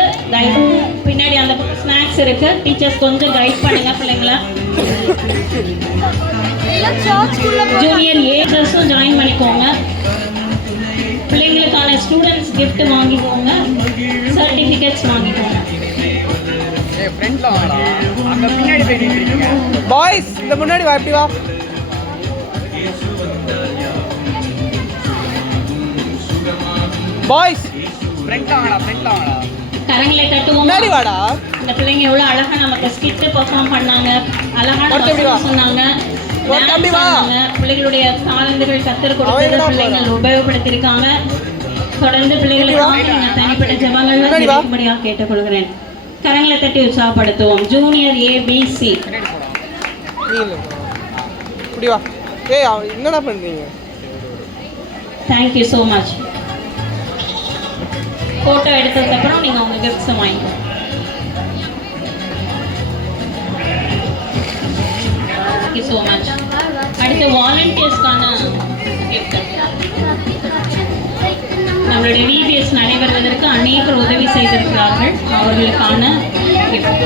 பின்னாடி அந்த ஸ்நாக்ஸ் இருக்கு. டீச்சர்ஸ் கொஞ்சம் கைட் பண்ணுங்க பிள்ளைங்கள. ஜூனியர் ஏஜஸும் ஜாயின் பண்ணிக்கோங்க. பிள்ளைங்களுக்கான ஸ்டூடெண்ட்ஸ் gift வாங்கிக்கோங்க. சர்டிஃபிகேட்ஸ் வாங்கிக்கோங்க. பாய்ஸ் இந்த முன்னாடி வா. இப்படி வா. பாய்ஸ் கரங்களை தட்டுவோம். முன்னாடி வாடா. இந்த பிள்ளைங்க எவ்வளவு அழகா நமக்கு ஸ்கிட் பெர்ஃபார்ம் பண்ணாங்க. அழகான வசனம் சொன்னாங்க. பிள்ளைகளுடைய தாளந்துகள் கத்தர் கொடுத்தது பிள்ளைகள் உபயோகப்படுத்தியிருக்காங்க. தொடர்ந்து பிள்ளைகளுக்காக நீங்க தனிப்பட்ட ஜெபங்கள்ல ஜெபிக்கும்படியாக கேட்டுக்கொள்கிறேன். கரங்களை தட்டி உற்சாகப்படுத்துவோம். Junior ABC. இப்படி வா. ஏய் என்னடா பண்றீங்க? Thank you so much. ஃபோட்டோ எடுத்ததுக்கப்புறம் நீங்கள் உங்கள் கிஃப்ட்ஸை வாங்கிக்கோங்க. Thank you so much. அடுத்து வாலண்டியர்ஸ்க்கான கிஃப்ட். நம்மளுடைய VBS நடைபெறுவதற்கு அநேகர் உதவி செய்திருக்கிறார்கள். அவர்களுக்கான கிஃப்ட்.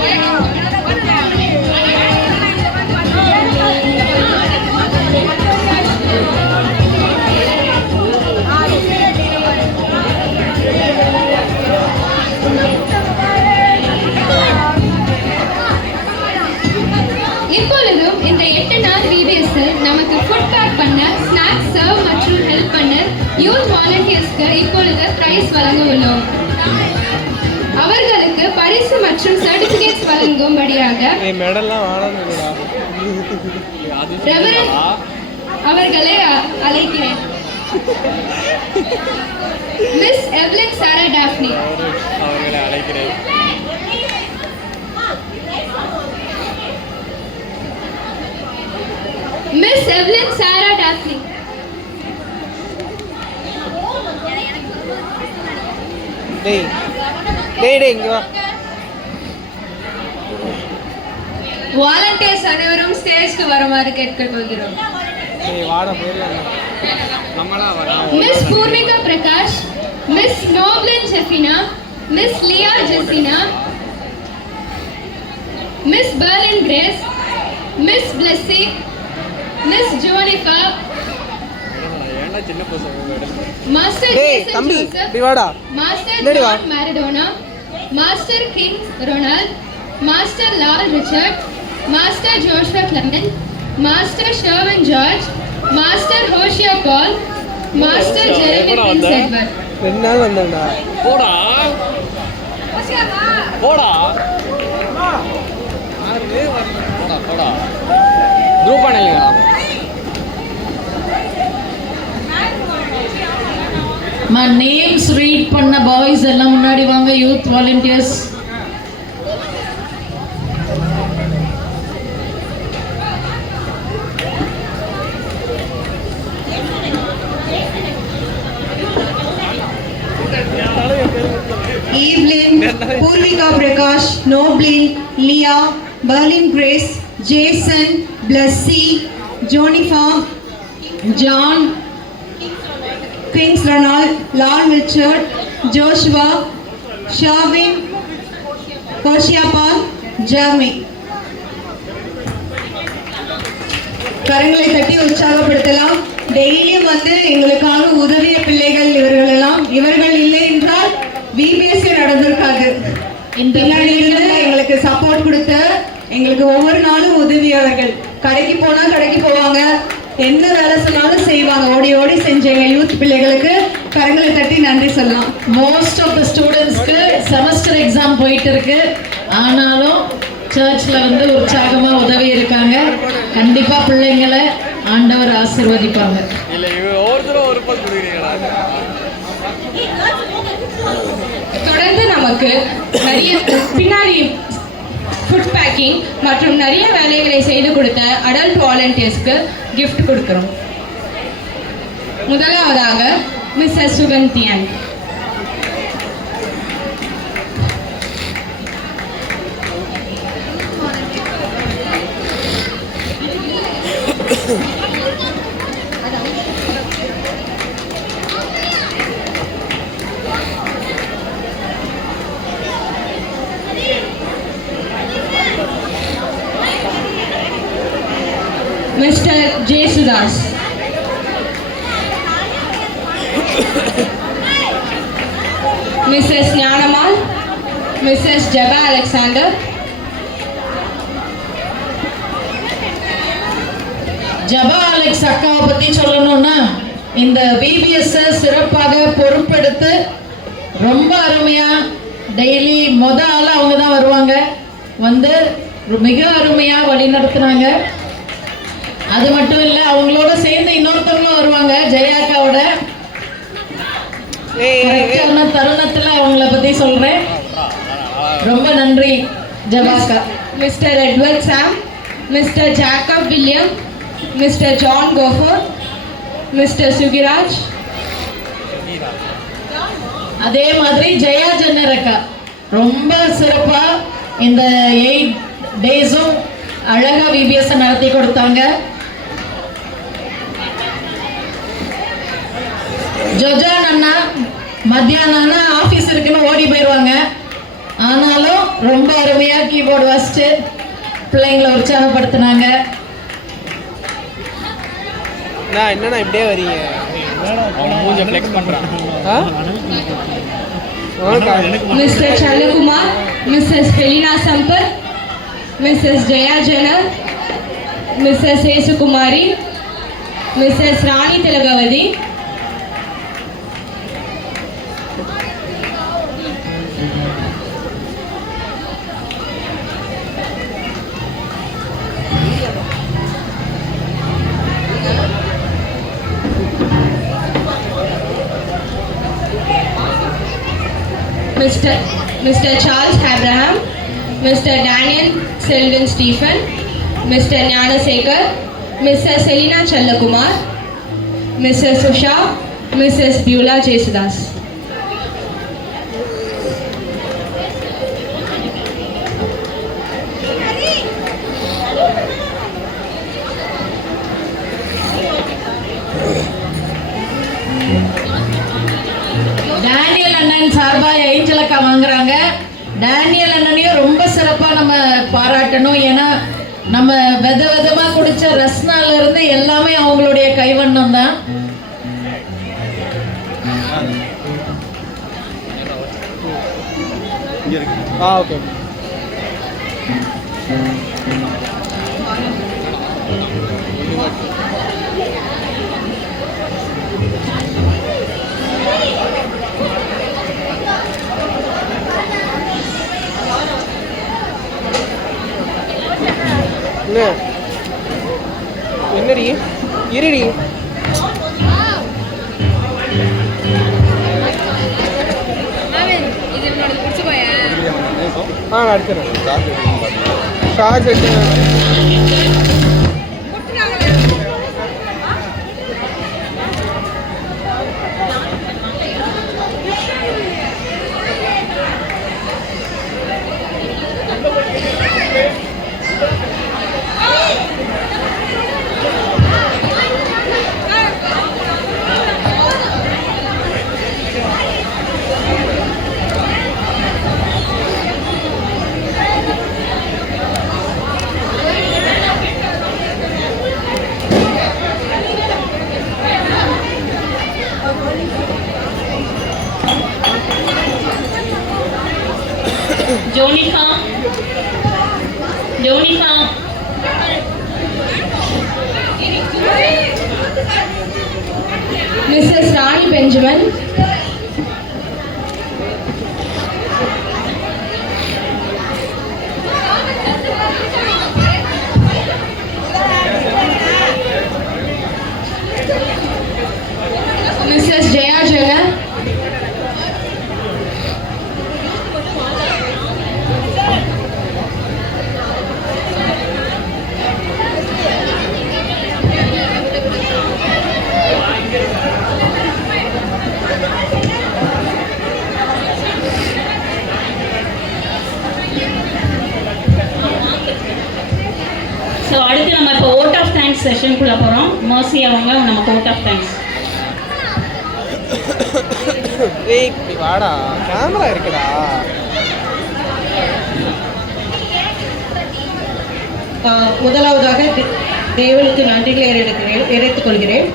நமக்கு ஃபுட் பேக் பண்ண, ஸ்நாக்ஸ் சர்வ் மற்றும் ஹெல்ப் பண்ண யூத் வாலண்டியர்ஸ்க்கு இப்பொழுது பிரைஸ் வழங்க உள்ளோம். அவர்களுக்கு பரிசு மற்றும் சர்டிபிகேட்ஸ் வழங்கும்படியாக ரெவரண்ட் அவர்களை அழைக்கிறேன். மிஸ் எவ்லின் சாரா டாஃப்னி அவர்களை அழைக்கிறேன். Miss Evelyn Sarah Daphne. Volunteers அனைவரும் ஸ்டேஜ்க்கு வருமாறு கேட்டுக்கொள்கிறோம். Miss Poornika Prakash, miss Noblin Jefina, miss Leah Jesina, miss Berlin Grace, miss Blessy, miss Jonifa, master Jason Joseph, master John Maradona, master King Ronald, master Lal Richard, master Joshua Clement, master Sharvan George, master Hosea Paul, master Jeremy Prince Edward. Names read பண்ண boys எல்லாம் முன்னாடி வாங்க. Youth volunteers. Evelyn, Purvika Prakash, Noblin, Leah, Berlin Grace, Jason, Blessy, Jonifa, John, Kings Ronald, Lal Richard, Joshua, Shavin, Koshiapal, Jeremy. கரங்களை தட்டி உற்சாகப்படுத்தலாம். டெய்லியும் வந்து எங்களுக்காக உதவிய பிள்ளைகள் இவர்கள் எல்லாம். இவர்கள் இல்லை என்றால் VBSC நடந்திருக்காது. பின்னாடியிலிருந்து எங்களுக்கு சப்போர்ட் கொடுத்த, எங்களுக்கு ஒவ்வொரு நாளும் உதவியவர்கள். கடைக்கு போனா கடைக்கு போவாங்க, என்ன வேலை சொன்னாலும் செய்வாங்க. ஓடி ஓடி செஞ்ச எங்கள் யூத் பிள்ளைகளுக்கு கரங்களை தட்டி நன்றி சொல்லலாம். மோஸ்ட் ஆஃப் த ஸ்டூடெண்ட்ஸ்க்கு செமஸ்டர் எக்ஸாம் போயிட்டு இருக்கு. ஆனாலும் சர்ச்சில் வந்து உற்சாகமாக உதவி இருக்காங்க. கண்டிப்பாக பிள்ளைங்களை ஆண்டவர் ஆசீர்வதிப்பாங்க. தொடர்ந்து நமக்கு நிறைய பின்னாடி ஃபுட் பேக்கிங் மற்றும் நிறைய வேலைகளை செய்து கொடுத்த அடல்ட் வாலண்டியர்ஸ்க்கு கிஃப்ட் கொடுக்குறோம். முதலாவதாக Mrs Suganthiyan. Mr Jesudas. Mrs Gnanamal, Mrs Jeba Alexander, Jeba Alex அக்காவை பற்றி சொல்லணும்னா இந்த VBS சிறப்பாக பொறுப்பெடுத்து ரொம்ப அருமையாக டெய்லி ஆள் அவங்க தான் வருவாங்க. வந்து மிக அருமையாக வழி நடத்துனாங்க. அது மட்டும் இல்லை, அவங்களோட சேர்ந்து இன்னொருத்தவங்களும் வருவாங்க. ஜெயாக்காவோட தருணத்தில் அவங்கள பற்றி சொல்கிறேன். ரொம்ப நன்றி ஜபாக்கா. Mr Edward Sam, Mr Jacob William, Mr John கோஃபர், மிஸ்டர் சுகிராஜ். அதே மாதிரி ஜெயா ஜன்னர் அக்கா ரொம்ப சிறப்பாக இந்த 8 டேஸும் அழகாக VBS நடத்தி கொடுத்தாங்க. ஜொஜான் அண்ணா மத்தியானம் ஆஃபீஸ் இருக்குன்னு ஓடி போயிடுவாங்க. ஆனாலும் ரொம்ப அருமையாக கீபோர்டு வாசிச்சு பிள்ளைங்களை உற்சாகப்படுத்தினாங்க. என்னண்ணா இப்படியே வரீங்க? Mr Sallakumar, Mrs Felina Sampath, Mrs Jaya ஜனர், Mrs Yesukumari, Mrs Rani Thilagavathi, Mr. Charles Abraham, Mr. Daniel Selvin Stephen, Mr. Gnanasekar, Mrs. Selina Challakumar, Mrs. Usha, Mrs. Beulah Jesudas. Daniel அண்ணன் சார்பாக ஏஞ்சல் அக்கா வாங்குறாங்க. டேனியல் அண்ணனையும் ரொம்ப சிறப்பாக நம்ம பாராட்டணும். ஏன்னா நம்ம விதமாக குடித்த ரஸ்னால இருந்து எல்லாமே அவங்களுடைய கைவண்ணம் தான். ஓகே. என்னடி இருடி. நான் அடிச்சிடறேன். சார்ஜ் எடுத்து Jonica, Mrs. Rani Benjamin, Mrs. Jaya Jana, so அடுத்து நம்ம இப்போ ஓட் ஆஃப் தேங்க்ஸ் செஷனுக்குள்ளே போகிறோம். மர்சி அவங்க நமக்கு ஓட் ஆஃப் தேங்க்ஸ். வாடா, கேமரா இருக்குடா. முதலாவதாக தேவனுக்கு நன்றிகளை இறைத்துக் கொள்கிறேன்.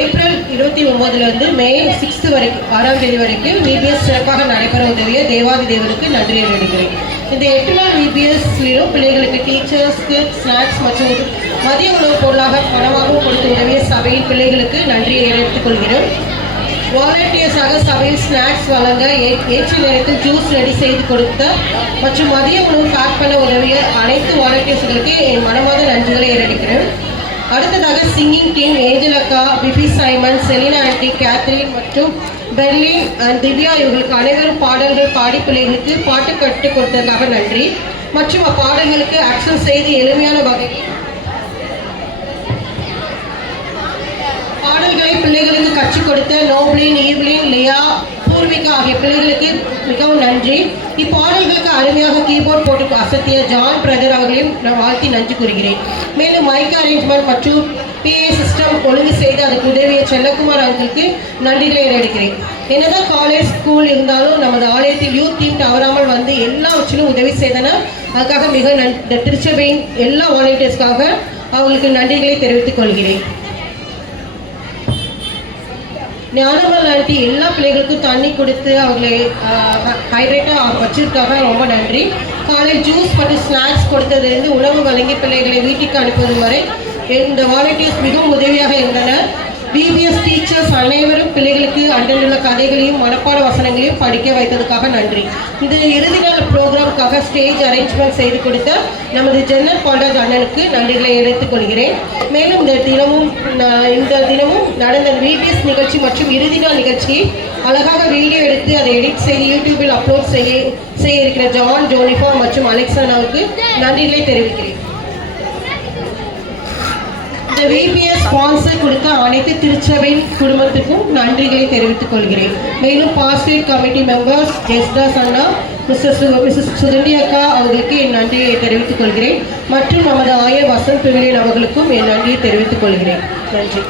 ஏப்ரல் 29 மே 6 வரைக்கும் 6ஆம் தேதி வரைக்கும் விபிஎஸ் சிறப்பாக நடைபெற உதவிய தேவாதி தேவனுக்கு நன்றி அறிவிக்கிறேன். இந்த 8 நாள் விபிஎஸ்லிலும் பிள்ளைகளுக்கு டீச்சர்ஸ்க்கு ஸ்நாக்ஸ் மற்றும் மதிய உணவுப் பொருளாக பணமாகவும் கொடுத்து உதவிய சபையின் பிள்ளைகளுக்கு நன்றியை தெரிவித்துக் கொள்கிறேன். வாலண்டியர்ஸாக சபையில் ஸ்நாக்ஸ் வழங்க ஏற்ற நேரத்தில் ஜூஸ் ரெடி செய்து கொடுத்த மற்றும் மதிய உணவு பேக் பண்ண உதவிய அனைத்து வாலண்டியர்ஸ்களுக்கு என் மனமாத நன்றிகளை தெரிவிக்கிறேன். அடுத்ததாக சிங்கிங் டீம் ஏஞ்சல் அக்கா, பிபி சைமன், செலினா ஆண்டி, கேத்ரின் மற்றும் பெர்லின் அண்ட் திவ்யா இவர்களுக்கு அனைவரும் பாடல்கள் பாடி பிள்ளைகளுக்கு பாட்டு கற்றுக் கொடுத்ததற்காக நன்றி. மற்றும் அப்பாடல்களுக்கு ஆக்சன் செய்து எளிமையான வகையில் பாடல்களை பிள்ளைகளுக்கு கற்றுக் கொடுத்த நோப்லின், ஈவ்லின், லியா, பூர்விகா ஆகிய பிள்ளைகளுக்கு மிகவும் நன்றி. இப்பாடல்களுக்கு அருமையாக கீபோர்ட் போட்டு அசத்திய ஜான் பிரதர் அவர்களையும் நான் வாழ்த்தி நன்றி கூறுகிறேன். மேலும் மைக் அரேஞ்ச்மெண்ட் மற்றும் பிஏ சிஸ்டம் ஒழுங்கு செய்து அதுக்கு உதவிய செல்லக்குமார் அவர்களுக்கு நன்றிகளை எடுக்கிறேன். என்னதான் காலேஜ் ஸ்கூல் இருந்தாலும் நமது ஆலயத்தில் யூத் டீம் தவறாமல் வந்து எல்லாவற்றிலும் உதவி செய்தனர். அதுக்காக மிக திருச்சபையின் எல்லா வாலண்டியர்ஸ்க்காக அவங்களுக்கு நன்றிகளை தெரிவித்துக் கொள்கிறேன். ஞானமல் நடத்தி எல்லா பிள்ளைகளுக்கும் தண்ணி கொடுத்து அவங்களை ஹைட்ரேட்டாக வச்சிருக்காக ரொம்ப நன்றி. காலை ஜூஸ் மற்றும் ஸ்நாக்ஸ் கொடுத்ததுலேருந்து உணவு வழங்கி பிள்ளைகளை வீட்டுக்கு அனுப்புவது வரை இந்த வாலண்டியர்ஸ் மிகவும் உதவியாக இருந்தனர். பிபிஎஸ் டீச்சர்ஸ் அனைவரும் பிள்ளைகளுக்கு அண்டலுள்ள கதைகளையும் மனப்பாட வசனங்களையும் படிக்க வைத்ததுக்காக நன்றி. இந்த இறுதி நாள் ப்ரோக்ராமுக்காக ஸ்டேஜ் அரேஞ்ச்மெண்ட் செய்து கொடுத்த நமது ஜெனரல் பாண்டராஜ் அண்ணனுக்கு நன்றிகளை எடுத்துக் கொள்கிறேன். மேலும் இந்த தினமும் நடந்த பிபிஎஸ் நிகழ்ச்சி மற்றும் இறுதி நாள் நிகழ்ச்சியை அழகாக வீடியோ எடுத்து அதை எடிட் செய்து யூடியூபில் அப்லோட் செய்ய இருக்கிற ஜான், ஜோனிஃபர் மற்றும் அலெக்சானாவுக்கு நன்றிகளை தெரிவிக்கிறேன். இந்த விபிஎஸ் ஸ்பான்சர் கொடுத்த அனைத்து திருச்சபை குடும்பத்துக்கும் நன்றிகளை தெரிவித்துக் கொள்கிறேன். மேலும் பாஸ்டேட் கமிட்டி மெம்பர்ஸ் ஜெஸ்தாஸ் அண்ணா, மிஸ்ஸஸ் சுதண்டி அக்கா அவர்களுக்கு என் நன்றியை தெரிவித்துக் கொள்கிறேன். மற்றும் நமது ஆயர் வசந்த் பிவிலியன் அவர்களுக்கும் என் நன்றியை தெரிவித்துக் கொள்கிறேன். நன்றி.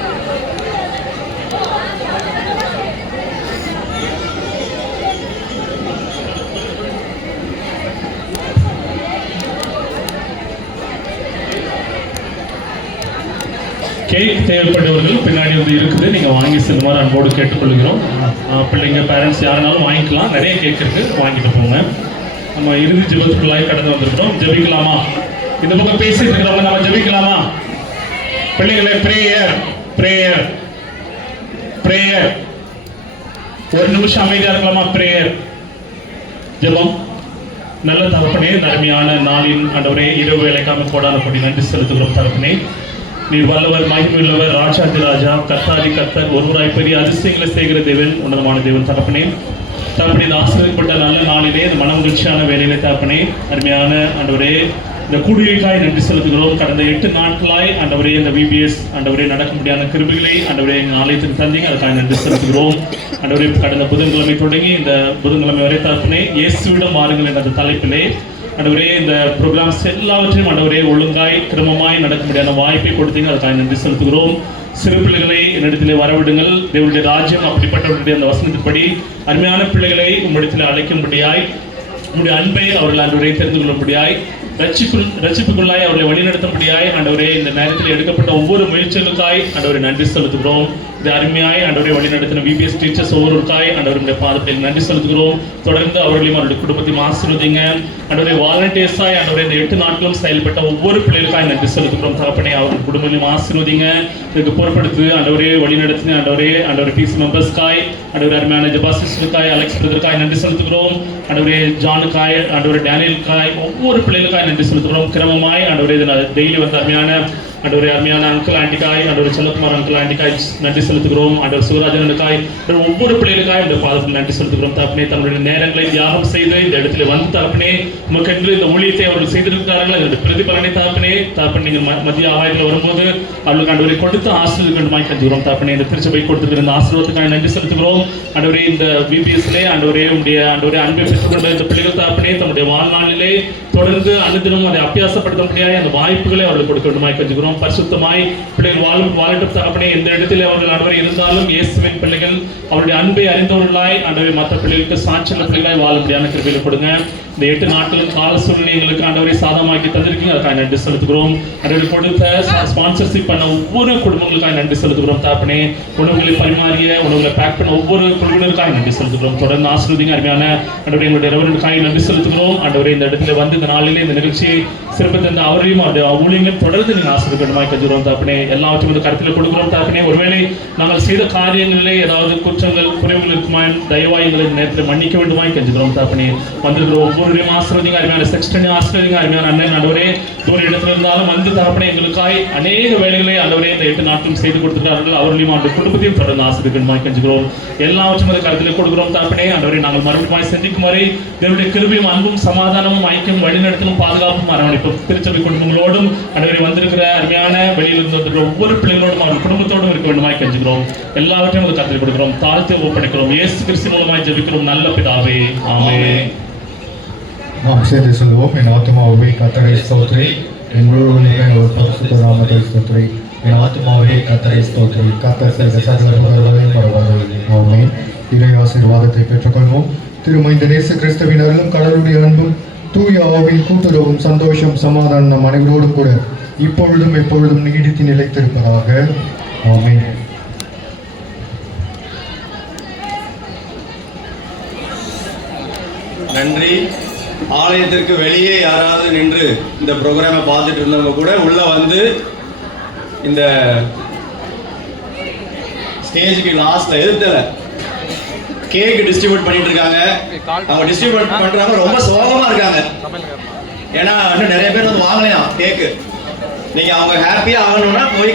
கேக் தேவைப்பட்டவர்கள் பின்னாடி வந்து இருக்குது, நீங்கள் வாங்கி செல்லுமாறு அன்போடு கேட்டுக்கொள்கிறோம். பிள்ளைங்க பேரண்ட்ஸ் யாருனாலும் வாங்கிக்கலாம், நிறைய கேக் இருக்குது, வாங்கிட்டு போங்க. நம்ம இறுதி ஜெபத்துக்குள்ளாய் கடந்து வந்திருக்கிறோம். ஜெபிக்கலாமா? இந்த பக்கம் பேசிட்டு இருக்கிறவங்க நம்ம ஜெபிக்கலாமா? பிள்ளைங்களே, பிரேயர் பிரேயர் பிரேயர். ஒரு நிமிஷம் அமைதியா இருக்கலாமா? பிரேயர் ஜெபம். நல்ல தகப்பனே, நன்மையான நாளின் ஆண்டவரே, இரவு வேலைக்காம கோடான கொடி நன்றி செலுத்துகிறோம் தகப்பனே. நீர் வல்லவர், மகிமையுள்ளவர், ராஜாதி ராஜா, கர்த்தாதி கர்த்தர், ஒருவராய் பெரிய அதிசயங்களை செய்கிற தேவன், உன்னதமான தேவன் தகப்பனே. தகப்பனே, இந்த ஆசீர்வதிக்கப்பட்ட நல்ல நாளிலே, இந்த மன மகிழ்ச்சியான வேலையிலே தகப்பனே, அருமையான ஆண்டவரே, இந்த கூடுகைக்காய் நன்றி செலுத்துகிறோம். கடந்த 8 நாட்களாய் ஆண்டவரே, இந்த விபிஎஸ் ஆண்டவரே நடக்க முடியாத கிருபைகளை ஆண்டவரே எங்கள் ஆலயத்துக்கு தந்தீங்க, அதுக்காக நன்றி செலுத்துகிறோம். ஆண்டவரே, கடந்த புதன்கிழமை தொடங்கி இந்த புதன்கிழமை வரை தகப்பனே, இயேசுவிடம் மாறுங்கள் என்ற தலைப்பிலே ஆண்டவரே இந்த ப்ரோக்ராம்ஸ் எல்லாவற்றையும் ஆண்டவரே ஒழுங்காய் கிரமமாய் நடக்க முடியாத வாய்ப்பை கொடுத்தீங்க, அதுக்காக நன்றி செலுத்துகிறோம். சிறு பிள்ளைகளை என்னிடத்திலே வரவிடுங்கள். தேவனுடைய ராஜ்யம் அப்படிப்பட்டவர்களுடைய அந்த வசனத்தின்படி அருமையான பிள்ளைகளை உம்மிடத்தில் அழைக்கும்படியாய், உங்களுடைய அன்பை அவர்கள் ஆண்டவரை தெரிந்து கொள்ளும்படியாய், ரட்சிப்புக்குள்ளாய் அவர்களை வழிநடத்தும்படியாய் ஆண்டவரே இந்த நேரத்தில் எடுக்கப்பட்ட ஒவ்வொரு முயற்சிகளுக்காய் ஆண்டவரை நன்றி செலுத்துகிறோம். இது அருமையாய் ஆண்டவரை வழிநடத்தின விபிஎஸ் டீச்சர்ஸ் ஒவ்வொருக்காய் ஆண்டவருடைய பாதத்தில் நன்றி செலுத்துகிறோம். தொடர்ந்து அவர்களையும் அவருடைய குடும்பத்தையும் ஆசீர்வதிங்க. ஆண்டவரை வாலண்டியர்ஸாய் ஆண்டவரை இந்த 8 நாட்களும் செயல்பட்ட ஒவ்வொரு பிள்ளைகளுக்காய் நன்றி செலுத்துகிறோம் தகப்பனே. அவர்கள் குடும்பத்தையும் ஆசீர்வதிங்க. இதுக்கு பொறுப்படுத்து ஆண்டவரே வழிநடத்தின ஆண்டவரே பிசி மெம்பர்ஸ்காய் ஆண்டவரே அருமையான ஜபாசிஸ்டருக்காய், அலெக்ஸ் பிரதருக்காய் நன்றி செலுத்துகிறோம். ஆண்டவரே ஜானுக்காய், ஆண்டவரே டேனியலுக்காய், ஒவ்வொரு பிள்ளைகளுக்காய் நன்றி செலுத்துகிறோம். கிரமமாய் ஆண்டவரே டெய்லி வந்து அருமையான அங்கிள் ஆண்டிக்காய், ஆண்டவரே செல்லகுமார் அங்கிள் ஆண்டிக்காய் நன்றி செலுத்துகிறோம். ஆண்டவர் சிவராஜனுக்காய், ஒவ்வொரு பிள்ளைகளுக்காய் இந்த பாதத்தில் நன்றி செலுத்துகிறோம் தகப்பனே. தன்னுடைய நேரங்களை தியாகம் செய்து இந்த இடத்துல வந்து தகப்பனே உமக்கென்று இந்த ஊழியத்தை அவர்கள் செய்திருக்கிறார்கள். அதனுடைய பிரதிபலனை தகப்பனே நீங்கள் மத்திய ஆகாயத்தில் வரும்போது அவர்களுக்கு ஆண்டவரை கொடுத்து ஆசீர்வாதம் வேண்டுமாய் கஞ்சுகிறோம் தகப்பனே. இந்த திருச்சபை கொடுத்துருக்கிற இந்த ஆசீர்வாதத்துக்காக நன்றி செலுத்துகிறோம். ஆண்டவரே இந்த விபிஎஸ்லே ஆண்டவரே அன்பை பெற்றுக்கொண்ட இந்த பிள்ளைகள் தகப்பனே தம்முடைய வாழ்நாளிலே தொடர்ந்து அனுதினமும் அதை அபியாசப்படுத்த முடியாத அந்த வாய்ப்புகளை அவர்களுக்கு கொடுக்க வேண்டுமாய் கஞ்சுகிறோம். பரிசுத்தமாய் பிள்ளைகள் வாழட்டும் தகப்பனே. எந்த இடத்துல அவர்கள் ஆண்டவரை இருந்தாலும் இயேசுவின் பிள்ளைகள் அவருடைய அன்பை அறிந்தவர்களாய் ஆண்டவரை மற்ற பிள்ளைகளுக்கு சாட்சியுள்ள பிள்ளைகளாய் வாழ முடியாத கிருபையில கொடுங்க. இந்த 8 நாட்களும் கால சூழ்நிலை எங்களுக்கு ஆண்டவரை சாதமாக்கி தந்திருக்கீங்க, அதுக்காக நன்றி செலுத்துகிறோம். ஆண்டவரை கொடுத்த ஸ்பான்சர்ஷிப் பண்ண ஒவ்வொரு குடும்பங்களுக்காக நன்றி செலுத்துகிறோம் தகப்பனே. உணவுகளை பரிமாறிய, உணவுகளை பேக் பண்ண ஒவ்வொரு குழுவினருக்காக நன்றி செலுத்துகிறோம். தொடர்ந்து ஆசீர்வதிங்க அருமையான ஆண்டவரை எங்களுடைய ரெவரண்டுக்காக நன்றி செலுத்துகிறோம். ஆண்டவரை இந்த இடத்துல வந்து இந்த நாளிலே இந்த நிகழ்ச்சியை சிறப்பு தந்த அவரையும் அவருடைய ஊழியர்கள் தொடர்ந்து நீங்கள் ஆசீர்வாதமாய் கஞ்சுகிறோம் தகப்பனே. எல்லாவற்றையும் வந்து கருத்தில் கொடுக்கிறோம் தகப்பனே. ஒருவேளை நாங்கள் செய்த காரியங்களிலே ஏதாவது குற்றங்கள் குறைவுகள் இருக்குமாய் தயவாய் எங்களை நேரத்தில் மன்னிக்க வேண்டுமாய் கஞ்சுகிறோம் தகப்பனே. வந்திருக்கிற ஒவ்வொருவரையும் ஆசீர்வதிங்க. அருமையான செக்ஸ்டனி ஆசீர்வதிங்க. அருமையான அண்ணன் ஆண்டவரே தூர இடத்துல இருந்தாலும் வந்து தகப்பனே எங்களுக்காய் அநேக வேலைகளை ஆண்டவரே இந்த 8 நாட்களும் செய்து கொடுத்திருக்கிறார்கள். அவர்களையும் அவருடைய குடும்பத்தையும் தொடர்ந்து ஆசீர்வதிக்கணுமாய் கஞ்சுகிறோம். எல்லாவற்றையும் வந்து கருத்தில் கொடுக்கிறோம் தகப்பனே. ஆண்டவரை நாங்கள் மறுபடியும் சந்திக்கும் வரை தேவனுடைய கிருபையும் அன்பும் சமாதானமும் ஐக்கியம் வழிநடத்தலும் பாதுகாப்பும் அரவணைப்பும் திருச்சபை குடும்பங்களோடும் ஆண்டவரை வந்திருக்கிற அருமையான வெளியிலிருந்து வந்திருக்கிற ஒவ்வொரு பிள்ளைகளோடும் அவர் குடும்பத்தோடும் இருக்க வேண்டுமாய் கஞ்சுகிறோம். எல்லாவற்றையும் வந்து கருத்தில் கொடுக்கிறோம், தாழ்த்து ஒப்படைக்கிறோம். இயேசு கிறிஸ்து மூலமாய் ஜெபிக்கிறோம் நல்ல பிதாவே, ஆமென். நாம் சேர்ந்து சொல்லுவோம். என் ஆத்மாவே கர்த்தரை ஸ்தோத்திரி, எங்களோடு ஒரு பரிசுத்த நாமத்தை ஸ்தோத்திரி. என் ஆத்மாவே கர்த்தரை ஸ்தோத்திரி, கர்த்தர் செய்த சகல உபகாரங்களையும் பரவாயில்லை. ஆமென். இறை ஆசீர்வாதத்தை பெற்றுக்கொள்வோம். திருமைந்த இயேசு கிறிஸ்துவின் அருளும் கடவுளுடைய அன்பும் தூய ஆவியின் கூட்டுறவும் சந்தோஷம் சமாதானம் நம் அனைவரோடும் கூட இப்பொழுதும் எப்பொழுதும் நீடித்து நிலைத்திருப்பதாக. ஆமென். நன்றி. ஆலயத்திற்கு வெளியே யாராவது நின்று இந்த ப்ரோக்ராமை பார்த்துட்டு இருந்தவங்க கூட உள்ளே வந்து இந்த ஸ்டேஜுக்கு லாஸ்ட்ல எதிர்த்தல கேக் டிஸ்ட்ரிபியூட் பண்ணிட்டு இருக்காங்க. அவங்க டிஸ்ட்ரிபியூட் பண்றாங்க, ரொம்ப சோகமா இருக்காங்க. ஏன்னா இன்னும் நிறைய பேர் வந்து வாங்கலையாம் கேக்கு. நீங்க அவங்க ஹாப்பியா ஆகணும்னா போய்